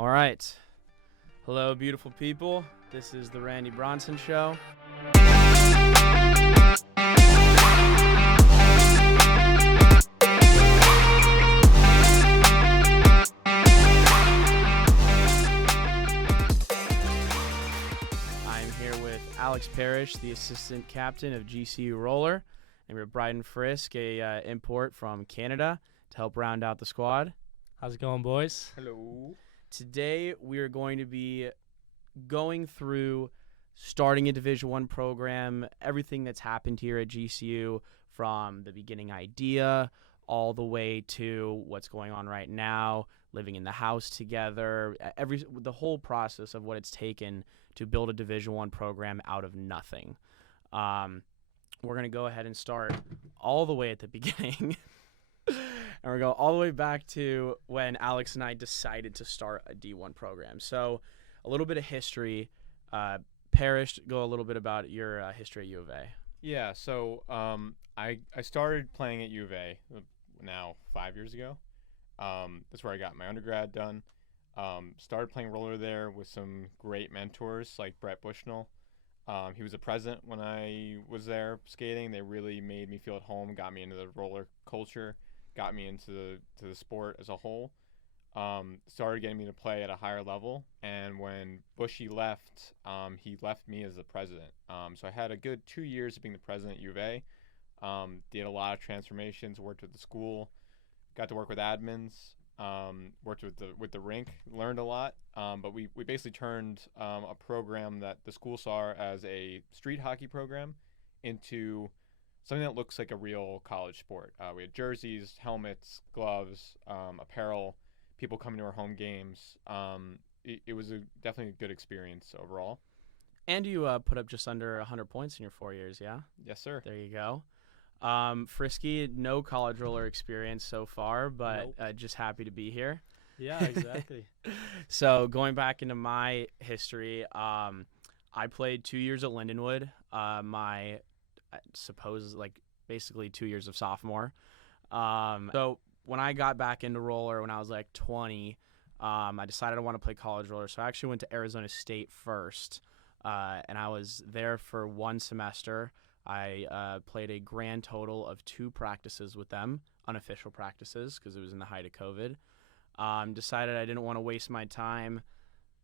All right. Hello, beautiful people. This is the Randy Bronson Show. I'm here with Alex Parrish, the assistant captain of GCU Roller, and we have Bryden Frisk, a import from Canada, to help round out the squad. How's it going, boys? Hello. Today, we are going to be going through starting a Division I program, everything that's happened here at GCU from the beginning idea all the way to what's going on right now, living in the house together, the whole process of what it's taken to build a Division I program out of nothing. We're going to go ahead and start all the way at the beginning. And we're going all the way back to when Alex and I decided to start a D1 program. So a little bit of history. Parrish, go a little bit about your history at U of A. Yeah, so I started playing at U of A now 5 years ago. That's where I got my undergrad done. Started playing roller there with some great mentors like Brett Bushnell. He was a president when I was there skating. They really made me feel at home, got me into the roller culture, got me into the sport as a whole. Started getting me to play at a higher level, and when Bushy left, he left me as the president. So I had a good 2 years of being the president at U of A. Did a lot of transformations, worked with the school, got to work with admins, worked with the rink, learned a lot. But we basically turned a program that the school saw as a street hockey program into something that looks like a real college sport. We had jerseys, helmets, gloves, apparel, people coming to our home games. It was definitely a good experience overall. And you put up just under 100 points in your 4 years, yeah? Yes, sir. There you go. Frisky, no college roller experience so far, but Nope. Just happy to be here. Yeah, exactly. So going back into my history, I played 2 years at Lindenwood. I suppose basically 2 years of sophomore. So when I got back into roller when I was like 20, I decided I want to play college roller. So I actually went to Arizona State first, and I was there for 1 semester. I played a grand total of 2 practices with them, unofficial practices, because it was in the height of COVID. Decided I didn't want to waste my time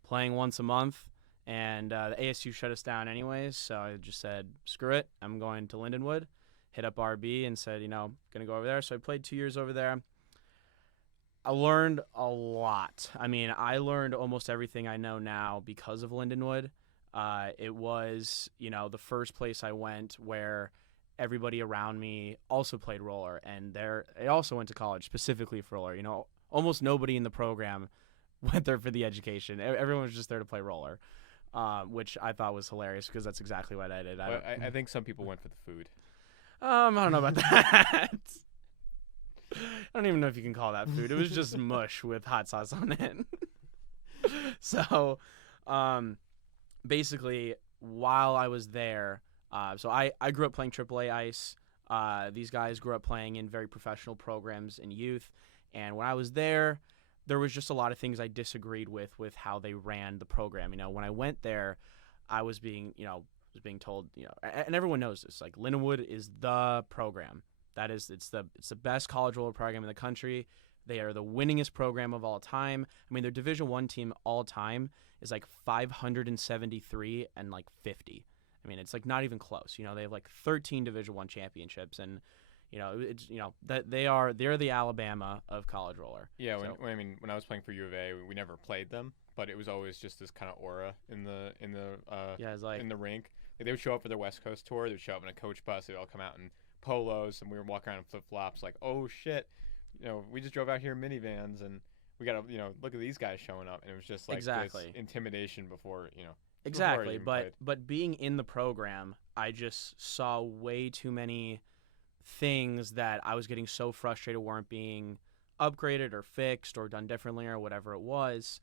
playing once a month, and the ASU shut us down anyways, so I just said, screw it, I'm going to Lindenwood, hit up RB and said, going to go over there. So I played 2 years over there. I learned a lot. I mean, I learned almost everything I know now because of Lindenwood. It was, the first place I went where everybody around me also played roller, and they also went to college specifically for roller. Almost nobody in the program went there for the education. Everyone was just there to play roller, which I thought was hilarious because that's exactly what I did. I think some people went for the food. I don't know about that. I don't even know if you can call that food. It was just mush with hot sauce on it. So, basically, while I was there, so I grew up playing AAA ice. These guys grew up playing in very professional programs in youth. And when I was there was just a lot of things I disagreed with how they ran the program. When I went there, I was being told, and everyone knows this, like Lindenwood is the program. It's the best college roller program in the country. They are the winningest program of all time. I mean, their Division I team all time is like 573 and like 50. I mean, it's like not even close. They have like 13 Division I championships, and that they're the Alabama of college roller. Yeah, when I was playing for U of A, we never played them, but it was always just this kind of aura in the in the rink. They would show up for their West Coast tour. They would show up in a coach bus. They'd all come out in polos, and we were walking around in flip flops. Like, oh shit, we just drove out here in minivans, and we got to look at these guys showing up, and it was just like exactly. This intimidation before Exactly, but being in the program, I just saw way too many things that I was getting so frustrated weren't being upgraded or fixed or done differently or whatever it was.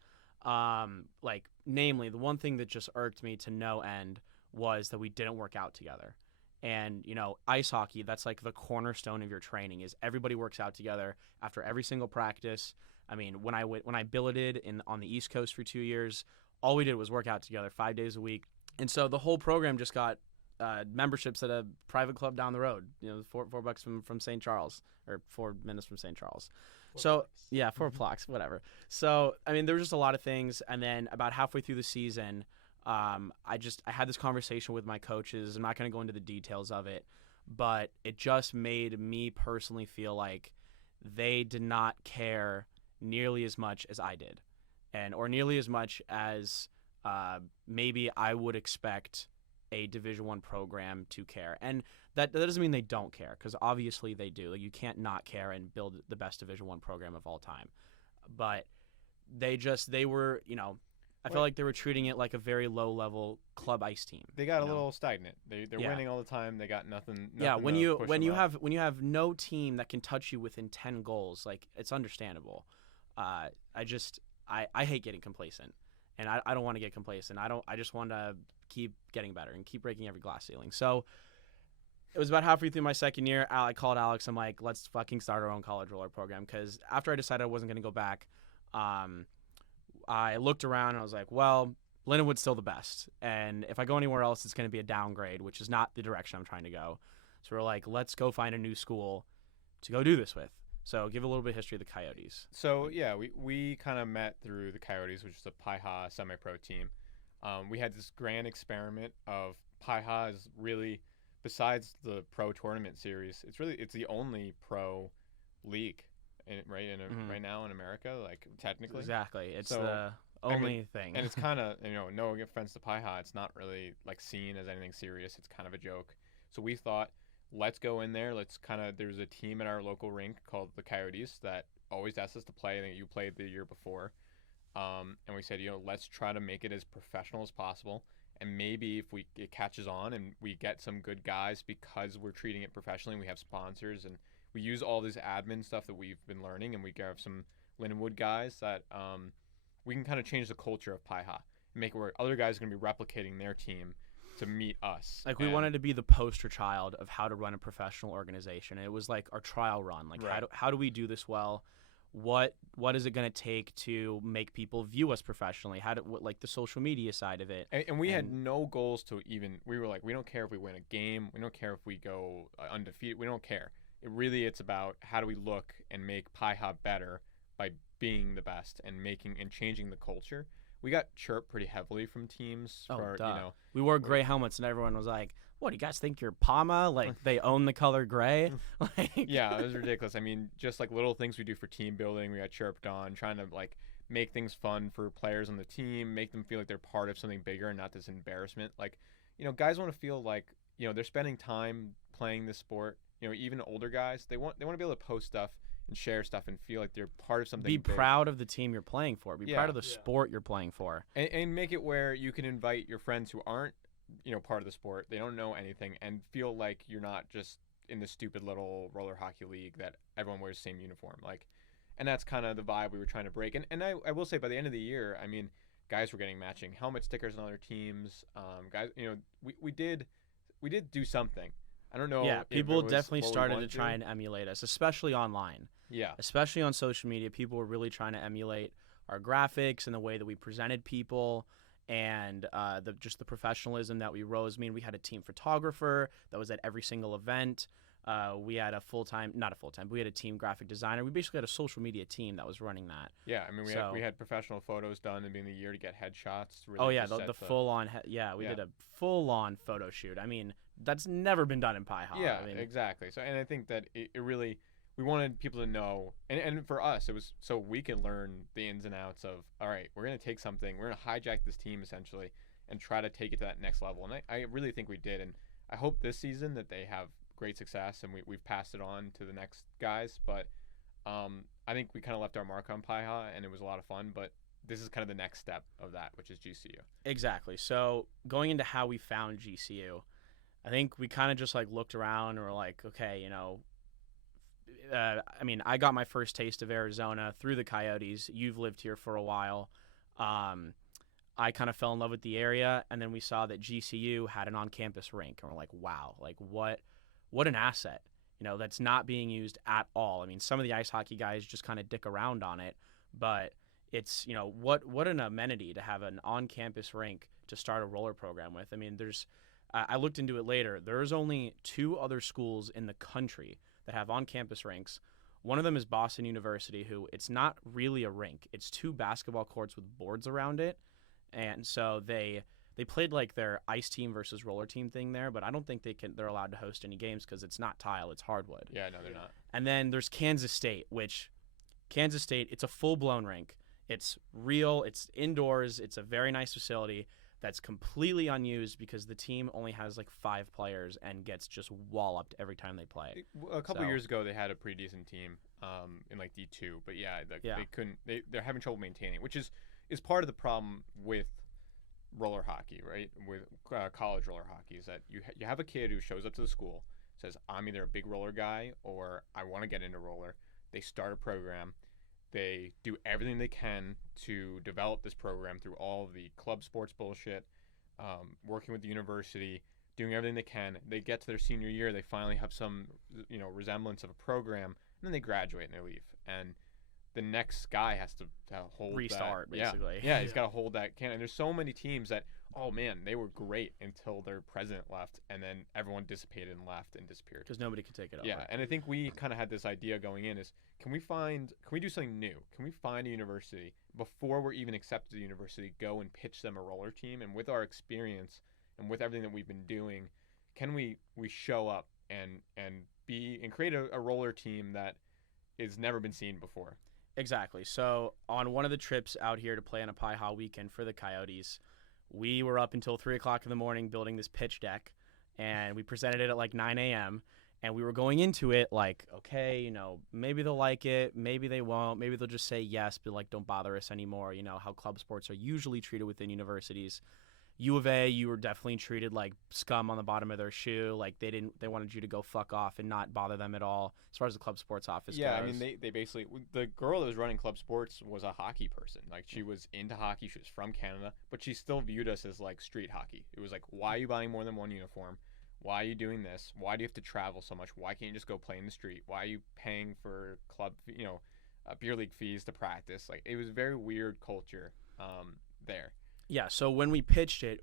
Namely, the one thing that just irked me to no end was that we didn't work out together. And, ice hockey, that's like the cornerstone of your training is everybody works out together after every single practice. I mean, when I billeted on the East Coast for 2 years, all we did was work out together 5 days a week. And so the whole program just got memberships at a private club down the road. $4 from St. Charles, or 4 minutes from St. Charles. Yeah, 4 blocks, whatever. So I mean, there was just a lot of things. And then about halfway through the season, I had this conversation with my coaches. I'm not going to go into the details of it, but it just made me personally feel like they did not care nearly as much as I did, or nearly as much as maybe I would expect a Division I program to care. And that doesn't mean they don't care, because obviously they do. Like, you can't not care and build the best Division I program of all time. But they were, I felt like they were treating it like a very low-level club ice team. They got a little stagnant. They're winning all the time. They got nothing. Yeah, when you have no team that can touch you within 10 goals, like, it's understandable. I hate getting complacent, and I don't want to get complacent. I just want to keep getting better and keep breaking every glass ceiling. So it was about halfway through my second year. I called Alex. I'm like, let's fucking start our own college roller program, because after I decided I wasn't going to go back, I looked around and I was like, well, Lindenwood's still the best, and if I go anywhere else, it's going to be a downgrade, which is not the direction I'm trying to go. So we're like, let's go find a new school to go do this with. So give a little bit of history of the Coyotes. So yeah, we kind of met through the Coyotes, which is a Piha semi-pro team. We had this grand experiment of Piha is really, besides the pro tournament series, it's the only pro league right now in America, like, technically. Exactly. It's the only thing. And it's kind of, no offense to Piha, it's not really like seen as anything serious. It's kind of a joke. So we thought, let's go in there. There's a team at our local rink called the Coyotes that always asked us to play. I think you played the year before. And we said, let's try to make it as professional as possible. And maybe if it catches on and we get some good guys, because we're treating it professionally, we have sponsors, and we use all this admin stuff that we've been learning, and we have some Lindenwood guys that we can kind of change the culture of Piha and make it where other guys are going to be replicating their team to meet us. Like, we wanted to be the poster child of how to run a professional organization. It was like our trial run. Like, right. How do we do this well? What is it going to take to make people view us professionally? Like the social media side of it. And we had no goals to even. We were like, we don't care if we win a game. We don't care if we go undefeated. We don't care. It's about how do we look and make Piha better by being the best and changing the culture. We got chirped pretty heavily from teams. We wore gray helmets, and everyone was like, what, do you guys think you're Pama? Like, they own the color gray? Yeah, it was ridiculous. I mean, just like little things we do for team building, we got chirped on, trying to like make things fun for players on the team, make them feel like they're part of something bigger and not this embarrassment. Like, guys want to feel like, they're spending time playing this sport. Even older guys, they want to be able to post stuff and share stuff and feel like they're part of something big. Proud of the team you're playing for. Be proud of the sport you're playing for. And make it where you can invite your friends who aren't, part of the sport. They don't know anything, and feel like you're not just in the stupid little roller hockey league that everyone wears the same uniform. Like, and that's kind of the vibe we were trying to break. And I will say, by the end of the year, I mean, guys were getting matching helmet stickers on other teams. Guys, we did do something. I don't know. Yeah, people definitely started to try and emulate us, especially online. Yeah. Especially on social media, people were really trying to emulate our graphics and the way that we presented people, and just the professionalism that we rose. I mean, we had a team photographer that was at every single event. We had we had a team graphic designer. We basically had a social media team that was running that. Yeah, I mean, we had professional photos done in the beginning of the year to get headshots. Really the full-on. We did a full-on photo shoot. I mean, that's never been done in Piha. Yeah, I mean, exactly. So, and I think that it really, we wanted people to know, and for us, it was so we can learn the ins and outs of, all right, we're going to take something, we're going to hijack this team essentially and try to take it to that next level. And I really think we did. And I hope this season that they have great success and we've passed it on to the next guys. But I think we kind of left our mark on Piha, and it was a lot of fun. But this is kind of the next step of that, which is GCU. Exactly. So going into how we found GCU, I think we kind of just like looked around and were like, okay, I mean, I got my first taste of Arizona through the Coyotes. You've lived here for a while. I kind of fell in love with the area, and then we saw that GCU had an on-campus rink, and we're like, wow, like what an asset, that's not being used at all. I mean, some of the ice hockey guys just kind of dick around on it, but it's, what an amenity to have an on-campus rink to start a roller program with. I mean, I looked into it later. There's only 2 other schools in the country that have on-campus rinks. One of them is Boston University, who it's not really a rink. It's 2 basketball courts with boards around it. And so they played like their ice team versus roller team thing there, but I don't think they're allowed to host any games because it's not tile, it's hardwood. Yeah, no, they're not. And then there's Kansas State, it's a full-blown rink. It's real, it's indoors, it's a very nice facility that's completely unused because the team only has like 5 players and gets just walloped every time they play. A couple years ago, they had a pretty decent team in like D2, but they couldn't. They're having trouble maintaining, which is part of the problem with roller hockey, right? With college roller hockey, is that you have a kid who shows up to the school, says, "I'm either a big roller guy or I want to get into roller." They start a program. They do everything they can to develop this program through all of the club sports bullshit, working with the university, doing everything they can. They get to their senior year, they finally have some, resemblance of a program, and then they graduate and they leave. And the next guy has to hold restart, that. basically. Yeah, he's got to hold that can. And there's so many teams that, oh man, they were great until their president left, and then everyone dissipated and left and disappeared. Because nobody could take it over. Yeah, and I think we kind of had this idea going in is, can we do something new? Can we find a university before we're even accepted to the university, go and pitch them a roller team? And with our experience and with everything that we've been doing, can we show up and create a roller team that is never been seen before? Exactly. So on one of the trips out here to play on a Piha weekend for the Coyotes, we were up until 3 o'clock in the morning building this pitch deck, and we presented it at like 9 a.m. And we were going into it like, okay, maybe they'll like it, maybe they won't, maybe they'll just say yes, but like don't bother us anymore. How club sports are usually treated within universities. U of A, you were definitely treated like scum on the bottom of their shoe. Like they wanted you to go fuck off and not bother them at all as far as the club sports office goes. Yeah, I mean, they basically, the girl that was running club sports was a hockey person. Like, she was into hockey, she was from Canada, but she still viewed us as like street hockey. It was like, why are you buying more than one uniform? Why are you doing this? Why do you have to travel so much? Why can't you just go play in the street? Why are you paying for club, beer league fees to practice? Like, it was a very weird culture there. Yeah, so when we pitched it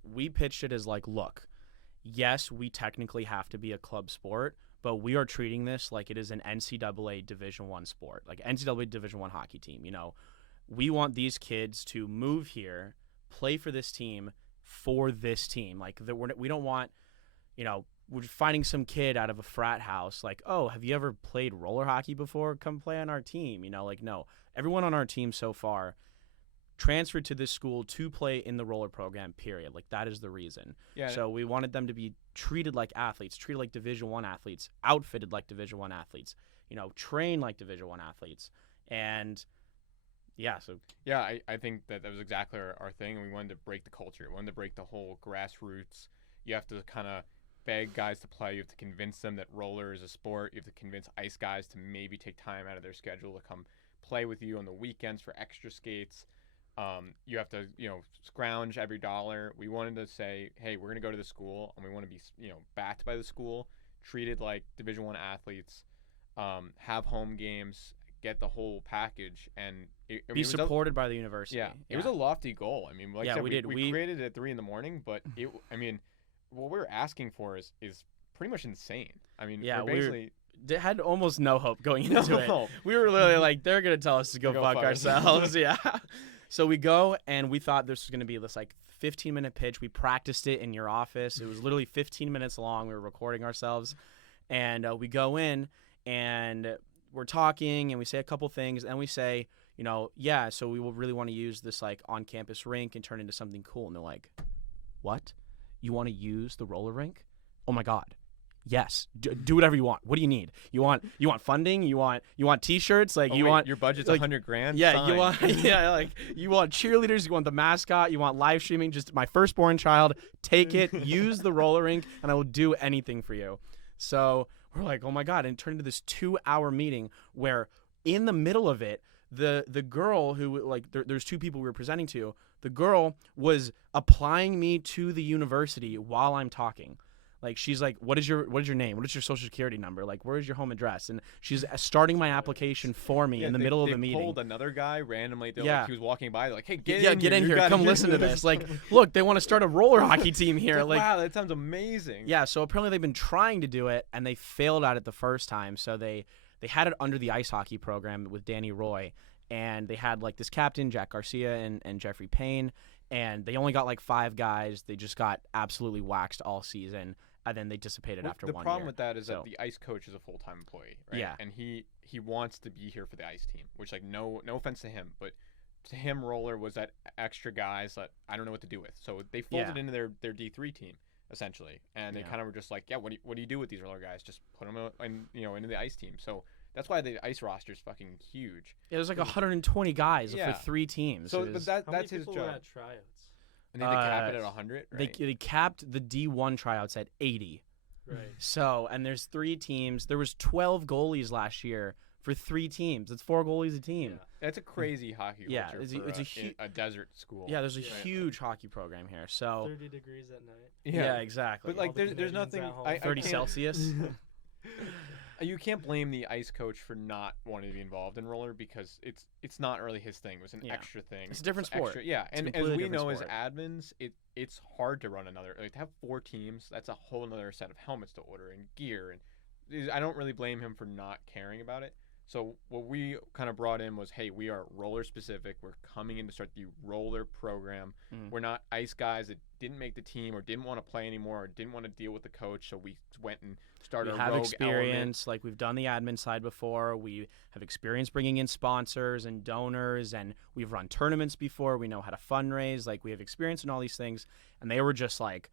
as like, look, yes, we technically have to be a club sport, but we are treating this like it is an NCAA Division I sport, like NCAA Division I hockey team. We want these kids to move here, play for this team, for this team. Like, we don't want, we're finding some kid out of a frat house, like, oh, have you ever played roller hockey before? Come play on our team. No. Everyone on our team so far transferred to this school to play in the roller program, period. Like, that is the reason. Yeah. So we wanted them to be treated like athletes, treated like Division I athletes, outfitted like Division I athletes, trained like Division I athletes. And yeah, so. Yeah, I think that was exactly our thing. And we wanted to break the culture. We wanted to break the whole grassroots. You have to kind of beg guys to play. You have to convince them that roller is a sport. You have to convince ice guys to maybe take time out of their schedule to come play with you on the weekends for extra skates. You have to, scrounge every dollar. We wanted to say, hey, we're going to go to the school, and we want to be, backed by the school, treated like Division I athletes, have home games, get the whole package, and be supported by the university. Yeah, it was a lofty goal. I mean, like I said, we did. We created it at 3 a.m, but what we're asking for is pretty much insane. I mean, yeah, we're basically. They had almost no hope going into it. We were literally like, they're going to tell us to go fuck ourselves. Yeah. So we go, and we thought this was going to be this like 15-minute pitch. We practiced it in your office. It was literally 15 minutes long. We were recording ourselves. And we go in, and we're talking, and we say a couple things. And we say, so we will really want to use this like on-campus rink and turn it into something cool. And they're like, what? You want to use the roller rink? Oh, my God. Yes, do whatever you want. What do you need? You want funding? You want T-shirts? Like want your budget's like, $100,000. Yeah, fine. you want cheerleaders. You want the mascot. You want live streaming. Just my firstborn child. Take it. Use the roller rink, and I will do anything for you. So we're like, oh my God! And it turned into this 2-hour meeting where in the middle of it, the girl who there's 2 people we were presenting to. The girl was applying me to the university while I'm talking. Like she's like, what is your name? What is your social security number? Like, where is your home address? And she's starting my application for me in the middle of the meeting. They pulled another guy randomly. Yeah. Like, he was walking by. They're like, hey, get in here. Come listen to this. Like, look, they want to start a roller hockey team here. Like, wow, that sounds amazing. Yeah. So apparently they've been trying to do it and they failed at it the first time. So they had it under the ice hockey program with Danny Roy, and they had like this captain Jack Garcia and Jeffrey Payne, and they only got like 5 guys. They just got absolutely waxed all season. And then they dissipated after 1 year. The problem with that is that the ice coach is a full-time employee, right? Yeah. And he wants to be here for the ice team, which, like, no offense to him, but to him, roller was that extra guys that I don't know what to do with. So they folded into their D3 team, essentially. And they kind of were just like, yeah, what do you do with these roller guys? Just put them into the ice team. So that's why the ice roster is fucking huge. Yeah, there's like 120 guys for 3 teams. So but that's his job. How many people were at tryouts? And then they cap it at 100, right? They capped the D1 tryouts at 80. Right. So, and there's 3 teams. There was 12 goalies last year for 3 teams. It's 4 goalies a team. Yeah. That's a crazy hockey culture for a desert school. Yeah, there's a huge hockey program here. So 30 degrees at night. Yeah, exactly. But like, there's nothing. 30 Celsius. You can't blame the ice coach for not wanting to be involved in roller because it's not really his thing. It was an extra thing. It's a different sport. And as we know as admins, it's hard to run another. Like, to have 4 teams, that's a whole another set of helmets to order and gear. And I don't really blame him for not caring about it. So what we kind of brought in was, hey, we are roller specific. We're coming in to start the roller program. We're not ice guys that didn't make the team or didn't want to play anymore or didn't want to deal with the coach. So we went and started a rogue element. We have experience. Like, we've done the admin side before. We have experience bringing in sponsors and donors, and we've run tournaments before. We know how to fundraise. Like, we have experience in all these things. And they were just like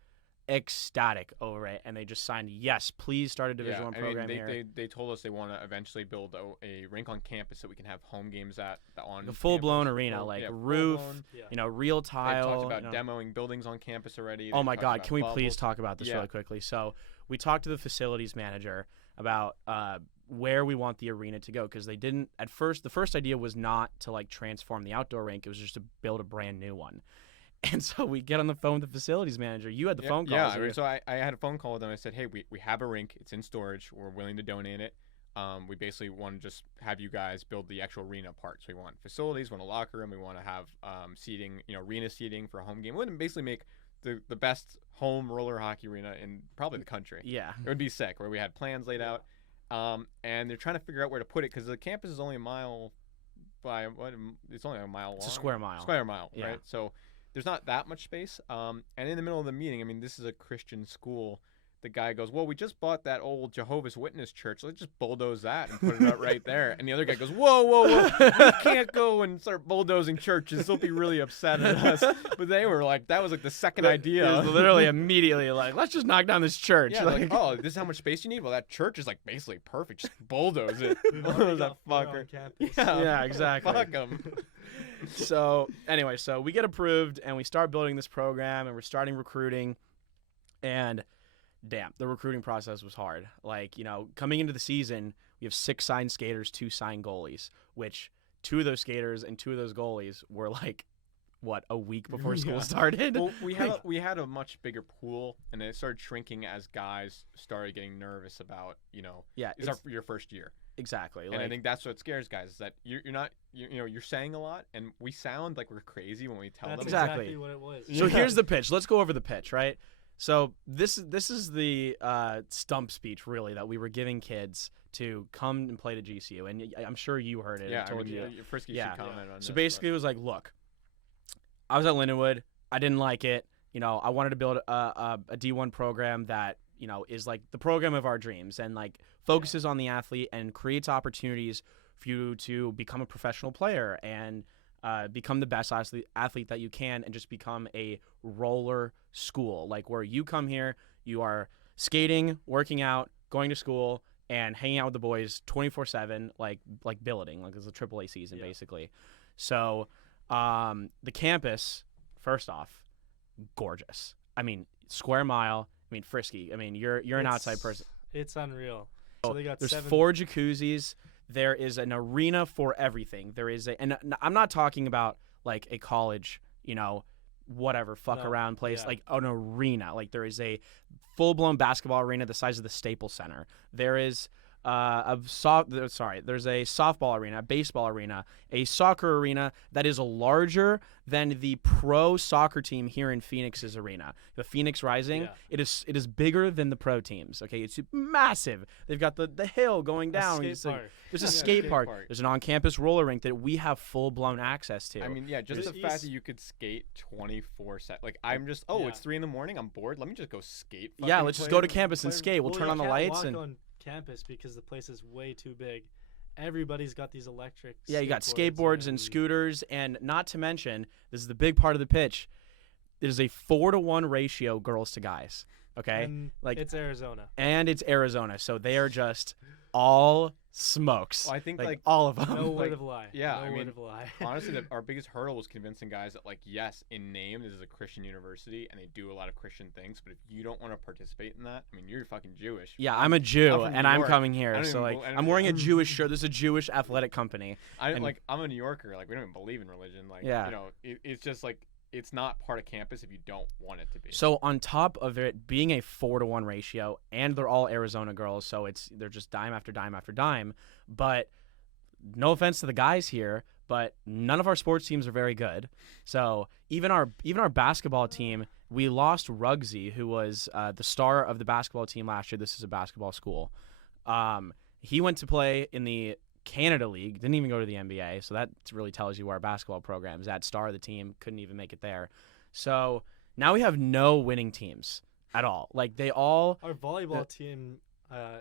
ecstatic over it, and they just signed, yes, please start a Division I program here. They told us they want to eventually build a rink on campus that we can have home games at on the full-blown arena, roof, real tile. They talked about demoing buildings on campus already. Oh my God, can we please talk about this really quickly? So we talked to the facilities manager about where we want the arena to go, because they didn't at first. The first idea was not to like transform the outdoor rink; it was just to build a brand new one. And so we get on the phone with the facilities manager. You had the phone call. Yeah, so I had a phone call with them. I said, hey, we have a rink. It's in storage. We're willing to donate it. We basically want to just have you guys build the actual arena part. So we want facilities, we want a locker room, we want to have seating, arena seating for a home game. We want to basically make the best home roller hockey arena in probably the country. Yeah. It would be sick, where we had plans laid out. And they're trying to figure out where to put it, because the campus is only a mile by, it's only a mile long. It's a square mile. Right? So there's not that much space. And in the middle of the meeting, I mean, this is a Christian school. The guy goes, well, we just bought that old Jehovah's Witness church. Let's just bulldoze that and put it out right there. And the other guy goes, whoa. We can't go and start bulldozing churches. They'll be really upset at us. But they were like, that was like the second idea. It was literally immediately like, let's just knock down this church. Yeah, like, oh, this is how much space you need? Well, that church is like basically perfect. Just bulldoze it. Bulldoze that fucker. Yeah, exactly. Fuck them. So anyway, so we get approved and we start building this program and we're starting recruiting, and damn, the recruiting process was hard. Like, coming into the season, we have 6 signed skaters, 2 signed goalies, which 2 of those skaters and 2 of those goalies were like, what, a week before school started? Well, we had a much bigger pool, and it started shrinking as guys started getting nervous about, it's your first year. Exactly. And I think that's what scares guys, is that you're saying a lot, and we sound like we're crazy when we tell them. That's exactly what it was. So here's the pitch. Let's go over the pitch, right? So this is the stump speech, really, that we were giving kids to come and play to GCU, and I'm sure you heard it. Yeah, Frisky should comment on So basically, it was like, look, I was at Lindenwood. I didn't like it. I wanted to build a D1 program that is like the program of our dreams, and like focuses on the athlete and creates opportunities for you to become a professional player and become the best athlete that you can, and just become a roller school, like where you come here, you are skating, working out, going to school, and hanging out with the boys 24/7, like billeting, like it's a AAA season basically. So the campus, first off, gorgeous. I mean, square mile. I mean, Frisky. I mean, you're an outside person. It's unreal. So they got there's 7 4 jacuzzis. There is an arena for everything. There is and I'm not talking about like a college, whatever fuck No, around place, yeah. like an arena. Like there is a full-blown basketball arena the size of the Staples Center. There is there's a softball arena, a baseball arena, a soccer arena that is larger than the pro soccer team here in Phoenix's arena. The Phoenix Rising, Yeah. it is bigger than the pro teams. Okay, it's massive. They've got the hill going down. Skate It's like- park. there's a Yeah, skate park. There's an on-campus roller rink that we have full-blown access to. I mean, yeah, just There's the fact east- that you could skate 24/7. Like, I'm just, it's 3 a.m. I'm bored. Let me just go skate. yeah, fucking let's just play- go to campus and play- skate. We'll Well, turn you on the can't lights walk and on campus because the place is way too big. Everybody's got these electric. yeah, you got skateboards and scooters, and not to mention, this is the big part of the pitch. There's a 4-to-1 ratio girls to guys. Okay, And like it's Arizona. and it's Arizona, so they are just all smokes. Well, I think, like, all of them. No like, word of a lie. yeah, no I word mean, of a lie. Honestly, our biggest hurdle was convincing guys that, like, yes, in name, this is a Christian university, and they do a lot of Christian things, but if you don't want to participate in that, I mean, you're fucking Jewish. Yeah, I'm a Jew, I'm from and New I'm York. coming I here. don't So, even like, bel- I don't I'm wearing a even- Jewish shirt. This is a Jewish athletic company. I'm and- a New Yorker. Like, we don't even believe in religion. Like, Yeah. you know, it's just, like, it's not part of campus if you don't want it to be. So on top of it being a 4-to-1 ratio, and they're all Arizona girls, so they're just dime after dime after dime. But no offense to the guys here, but none of our sports teams are very good. So even our basketball team, we lost Ruggsy, who was the star of the basketball team last year. This is a basketball school. He went to play in the Canada League, didn't even go to the NBA, so that really tells you where our basketball program is at. Star of the team, couldn't even make it there. So now we have no winning teams at all. Like they all, Our volleyball team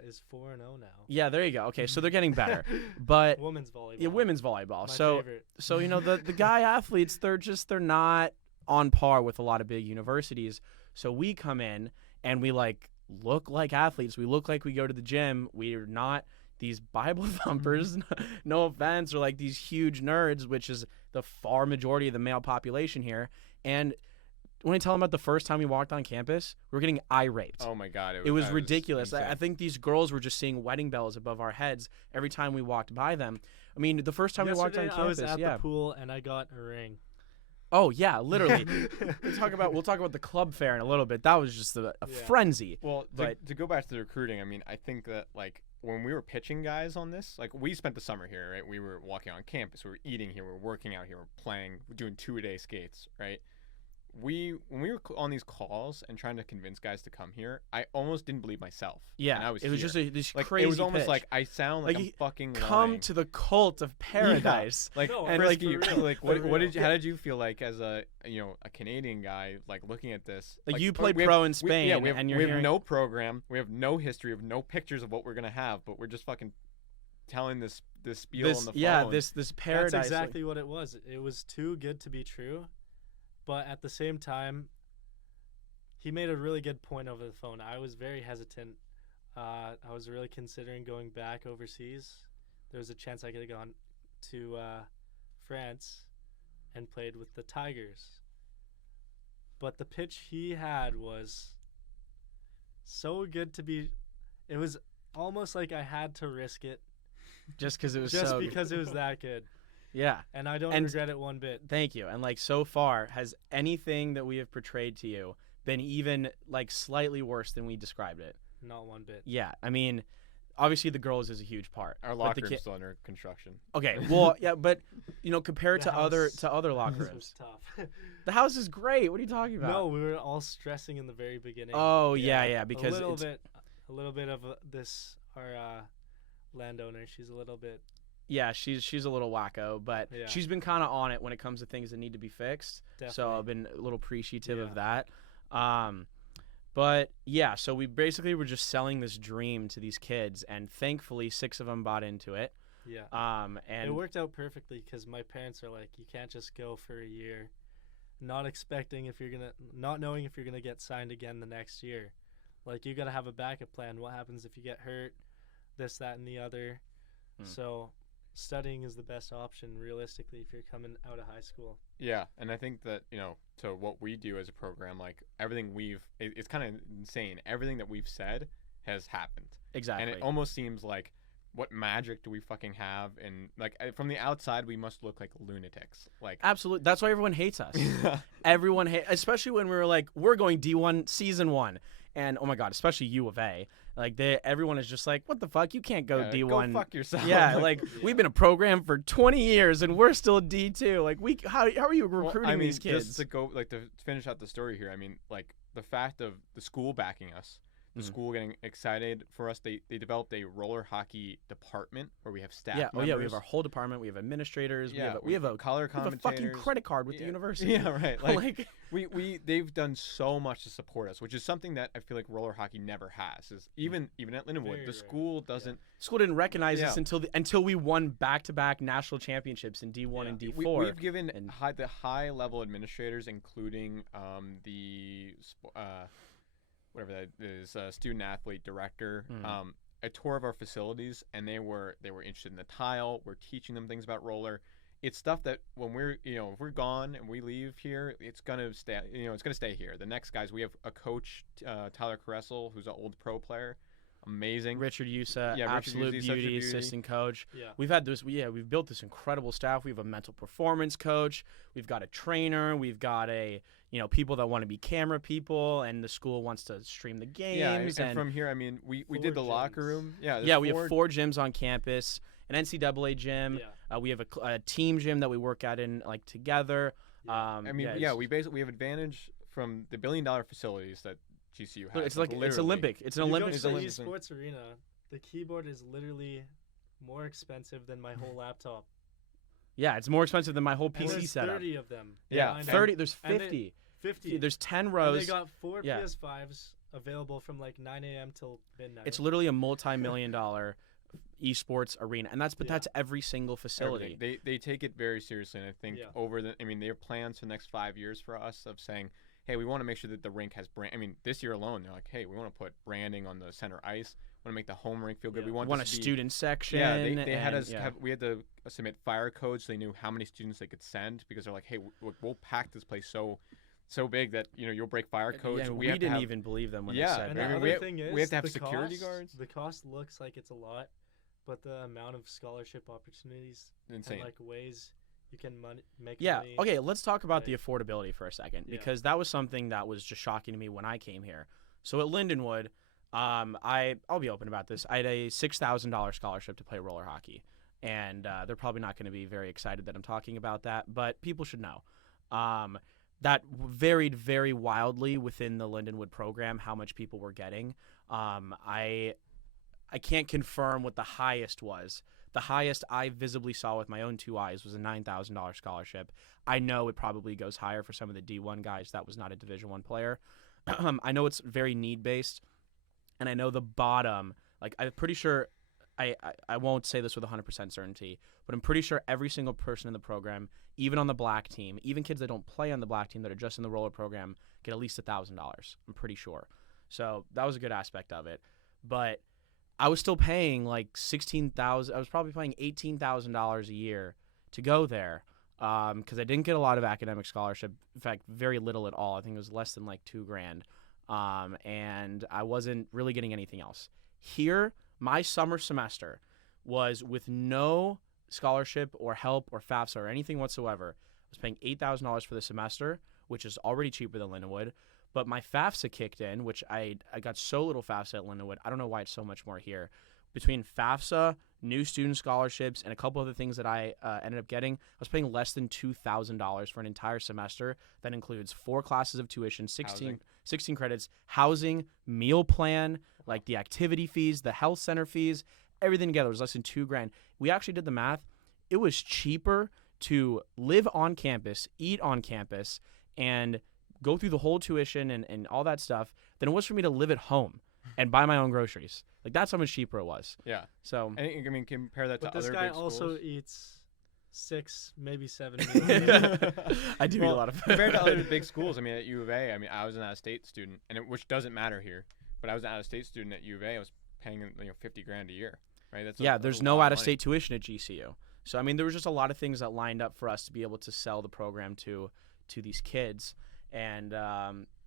is 4-0 now. yeah, there you go. Okay, so they're getting better, but Women's volleyball. yeah, women's volleyball. My So favorite. so you know the guy athletes, they're not on par with a lot of big universities. So we come in and we like look like athletes. We look like we go to the gym. We're not these Bible thumpers, no offense, or like these huge nerds, which is the far majority of the male population here. And when I tell them about the first time we walked on campus, we were getting eye raped. oh my God, It was that ridiculous. I insane. think these girls were just seeing wedding bells above our heads every time we walked by them. I mean, the first time we walked on Yesterday, campus, I was at yeah. the pool and I got a ring. Oh yeah, literally. We'll talk about the club fair in a little bit. That was just a Yeah. frenzy. Well, but- to go back to the recruiting, I mean, I think that, like, when we were pitching guys on this, like, we spent the summer here, right? We were walking on campus, we were eating here, we were working out here, we were playing, we're doing 2-a-day skates, right? When we were on these calls and trying to convince guys to come here, I almost didn't believe myself. Yeah, and I was it was here. just this like, crazy it was almost pitch. like I sound like, Like, I'm fucking Come lying. to the cult of paradise. Like, No, and for like, real. like, For what did real. you? How did you feel like as a Canadian guy, like looking at this? Like, you played we have- pro in we- Spain, yeah, we have, and you're we have hearing- no program, we have no history, we have no pictures of what we're gonna have, but we're just fucking telling this spiel on the phone. Yeah, this paradise. That's exactly what it was. It was too good to be true, but at the same time, he made a really good point over the phone. I was very hesitant. I was really considering going back overseas. There was a chance I could have gone to France and played with the Tigers. But the pitch he had was so good to be. It was almost like I had to risk it just because it was just so because it was that good. yeah. And I don't And- regret it one bit. Thank you. And like so far, has anything that we have portrayed to you been even like slightly worse than we described it? Not one bit. Yeah. I mean, obviously the girls is a huge part. Our but locker the room's still under construction. Okay. Well, yeah, but compared The to other house- locker This rooms, was tough. the house is great. What are you talking about? No, we were all stressing in the very beginning. Oh yeah, because a it's, little bit of this our landowner. She's a little bit. yeah, she's a little wacko, but Yeah. she's been kind of on it when it comes to things that need to be fixed. So Definitely. I've been a little appreciative of Yeah. that. But yeah, so we basically were just selling this dream to these kids, and thankfully 6 of them bought into it. Yeah. And It worked out perfectly because my parents are like, you can't just go for a year, not knowing if you're gonna get signed again the next year. Like, you gotta have a backup plan. What happens if you get hurt? This, that, and the other. So, studying is the best option realistically if you're coming out of high school. Yeah, and I think that, to what we do as a program, like everything it's kind of insane. Everything that we've said has happened. exactly. And it almost seems like what magic do we fucking have? And like from the outside, we must look like lunatics. Like Absolutely. That's why everyone hates us. Everyone hates, especially when we were like, we're going D1 season 1. And oh my God, especially U of A. Like everyone is just like, what the fuck? You can't go D1. Go fuck yourself. Yeah, like we've been a program for 20 years and we're still D2. Like how are you recruiting these kids? Just to go like to finish out the story here. I mean, like the fact of the school backing us. The school getting excited for us. They developed a roller hockey department where we have staff members. We have our whole department. We have administrators. Yeah, we have a color commentators. We have a fucking credit card with the university. Yeah, right. Like they've done so much to support us, which is something that I feel like roller hockey never has. Is even at Lindenwood, the school doesn't. School didn't recognize us until we won back-to-back national championships in D1 and D4. We've given the high level administrators, including the whatever that is, student athlete director, a tour of our facilities, and they were interested in the tile. We're teaching them things about roller. It's stuff that when we're if we're gone and we leave here, it's gonna stay. It's gonna stay here. The next guys, we have a coach, Tyler Caressel, who's an old pro player. Amazing. Richard Yusa, absolute beauty, assistant coach. Yeah. We've built this incredible staff. We have a mental performance coach. We've got a trainer. We've got people that want to be camera people, and the school wants to stream the games. And from here, I mean, we did the locker room. Yeah, we have 4 gyms on campus, an NCAA gym. Yeah. We have a team gym that we work at in together. Yeah. We have advantage from the $1 billion facilities that GCU has. It's Olympic. It's an Olympic. It's an esports arena. The keyboard is literally more expensive than my whole laptop. Yeah, it's more expensive than my whole PC setup. 30 of them. Yeah, 30. There's 50. 50. There's 10 rows. And they got 4 PS5s available from 9 a.m. till midnight. It's literally a multi-million-dollar esports arena, and that's every single facility. They take it very seriously, and I think their plans for the next 5 years for us of saying, hey, we want to make sure that the rink has brand. I mean, this year alone, they're like, hey, we want to put branding on the center ice. We want to make the home rink feel good. We want a student section. Yeah, they had us we had to submit fire codes so they knew how many students they could send, because they're like, hey, we'll pack this place so big that you'll break fire codes. Yeah, we didn't even believe them when they said and that. the other thing is, we have to have security guards. The cost looks like it's a lot, but the amount of scholarship opportunities insane. And ways you can make money. Yeah. Okay. Let's talk about the affordability for a second, because that was something that was just shocking to me when I came here. So at Lindenwood, I'll be open about this. I had a $6,000 scholarship to play roller hockey, and they're probably not going to be very excited that I'm talking about that, but people should know. That varied very wildly within the Lindenwood program how much people were getting. I can't confirm what the highest was. The highest I visibly saw with my own 2 eyes was a $9,000 scholarship. I know it probably goes higher for some of the D1 guys. That was not a Division I player. I know it's very need-based, and I know the bottom, I'm pretty sure, I won't say this with 100% certainty, but I'm pretty sure every single person in the program, even on the black team, even kids that don't play on the black team that are just in the roller program, get at least $1,000. I'm pretty sure. So that was a good aspect of it. But I was still paying $16,000. I was probably paying $18,000 a year to go there, because I didn't get a lot of academic scholarship. In fact, very little at all. I think it was less than $2,000, and I wasn't really getting anything else. Here, my summer semester was with no scholarship or help or FAFSA or anything whatsoever. I was paying $8,000 for the semester, which is already cheaper than Lindenwood. But my FAFSA kicked in, which I got so little FAFSA at Lindenwood. I don't know why it's so much more here. Between FAFSA, new student scholarships, and a couple other things that I ended up getting, I was paying less than $2,000 for an entire semester. That includes 4 classes of tuition, 16 credits, housing, meal plan, the activity fees, the health center fees, everything together was less than $2,000. We actually did the math. It was cheaper to live on campus, eat on campus, and go through the whole tuition and all that stuff than it was for me to live at home and buy my own groceries. That's how much cheaper it was. Yeah. So I mean, compare that to other big schools. But this guy also eats 6, maybe 7 meals. I do eat a lot of food. Compared to other big schools, I mean, at U of A, I was an out-of-state student, which doesn't matter here, but I was an out-of-state student at U of A. I was paying $50,000 a year, right? There's no out-of-state tuition at GCU. So I mean, there was just a lot of things that lined up for us to be able to sell the program to these kids. And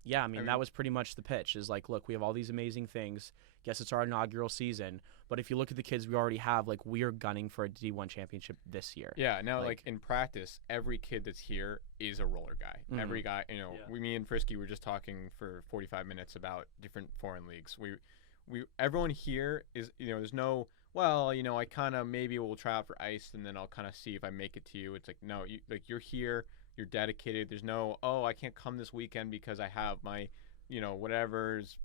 Yeah, I mean, that was pretty much the pitch. Is like, look, we have all these amazing things. Guess it's our inaugural season, but if you look at the kids we already have, like, we are gunning for a D1 championship this year. Yeah, now like in practice, every kid that's here is a roller guy. Mhm. Every guy, me and Frisky were just talking for 45 minutes about different foreign leagues. Everyone here is, there's no, well, I kind of maybe will try out for ice and then I'll kind of see if I make it to you. It's like, no, you're here, you're dedicated. There's no, oh, I can't come this weekend because I have my, whatever's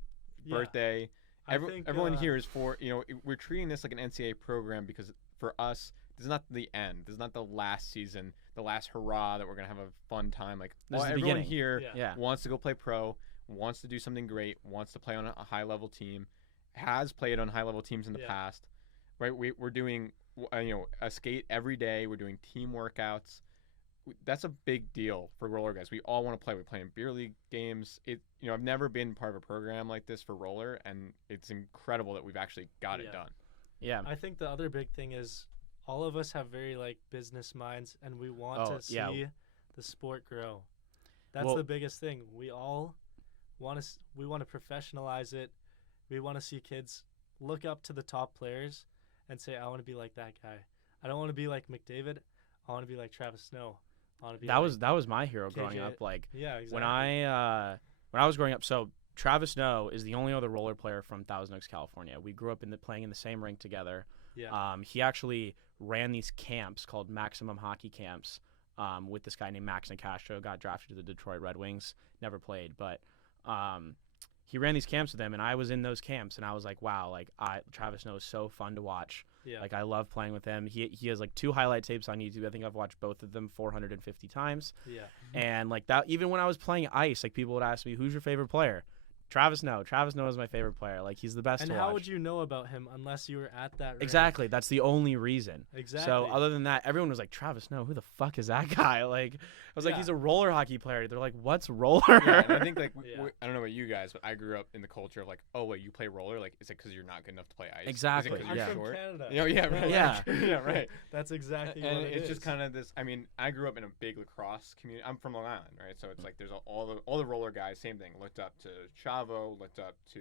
birthday. Everyone here is for, we're treating this like an NCAA program because for us, this is not the end. This is not the last season, the last hurrah that we're going to have a fun time. Like, everyone here wants to go play pro, wants to do something great, wants to play on a high-level team, has played on high-level teams in the past, right? We're doing, a skate every day. We're doing team workouts. That's a big deal for roller guys. We all want to play. We play in beer league games. I've never been part of a program like this for roller, and it's incredible that we've actually got it done. Yeah. I think the other big thing is all of us have very business minds, and we want to see the sport grow. That's the biggest thing. We all want to professionalize it. We want to see kids look up to the top players and say, I want to be like that guy. I don't want to be like McDavid. I want to be like Travis Snow. That was my hero growing up. Like, exactly. when I was growing up, so Travis Snow is the only other roller player from Thousand Oaks, California. We grew up playing in the same rink together. Yeah. He actually ran these camps called Maximum Hockey Camps with this guy named Max Nicastro. Got drafted to the Detroit Red Wings. Never played, but he ran these camps with them, and I was in those camps, and I was like, wow, like Travis Snow is so fun to watch. Yeah. Like, I love playing with him. He has 2 highlight tapes on YouTube. I think I've watched both of them 450 times. Yeah. And that, even when I was playing ice, people would ask me, who's your favorite player? Travis Snow. Travis Snow is my favorite player. Like, he's the best to watch. And how would you know about him unless you were at that rink? Exactly. That's the only reason. Exactly. So other than that, everyone was like, Travis Snow, who the fuck is that guy? Like, I was like, he's a roller hockey player. They're like, what's roller? Yeah, and I think I don't know about you guys, but I grew up in the culture of oh wait, you play roller? Like, is it because you're not good enough to play ice? Exactly. I'm from Canada. Yeah, right. Yeah. Yeah, right. That's exactly and what it is. It's just kind of this. I mean, I grew up in a big lacrosse community. I'm from Long Island, right? So it's there's all the roller guys. Same thing. Looked up to Chavo. Looked up to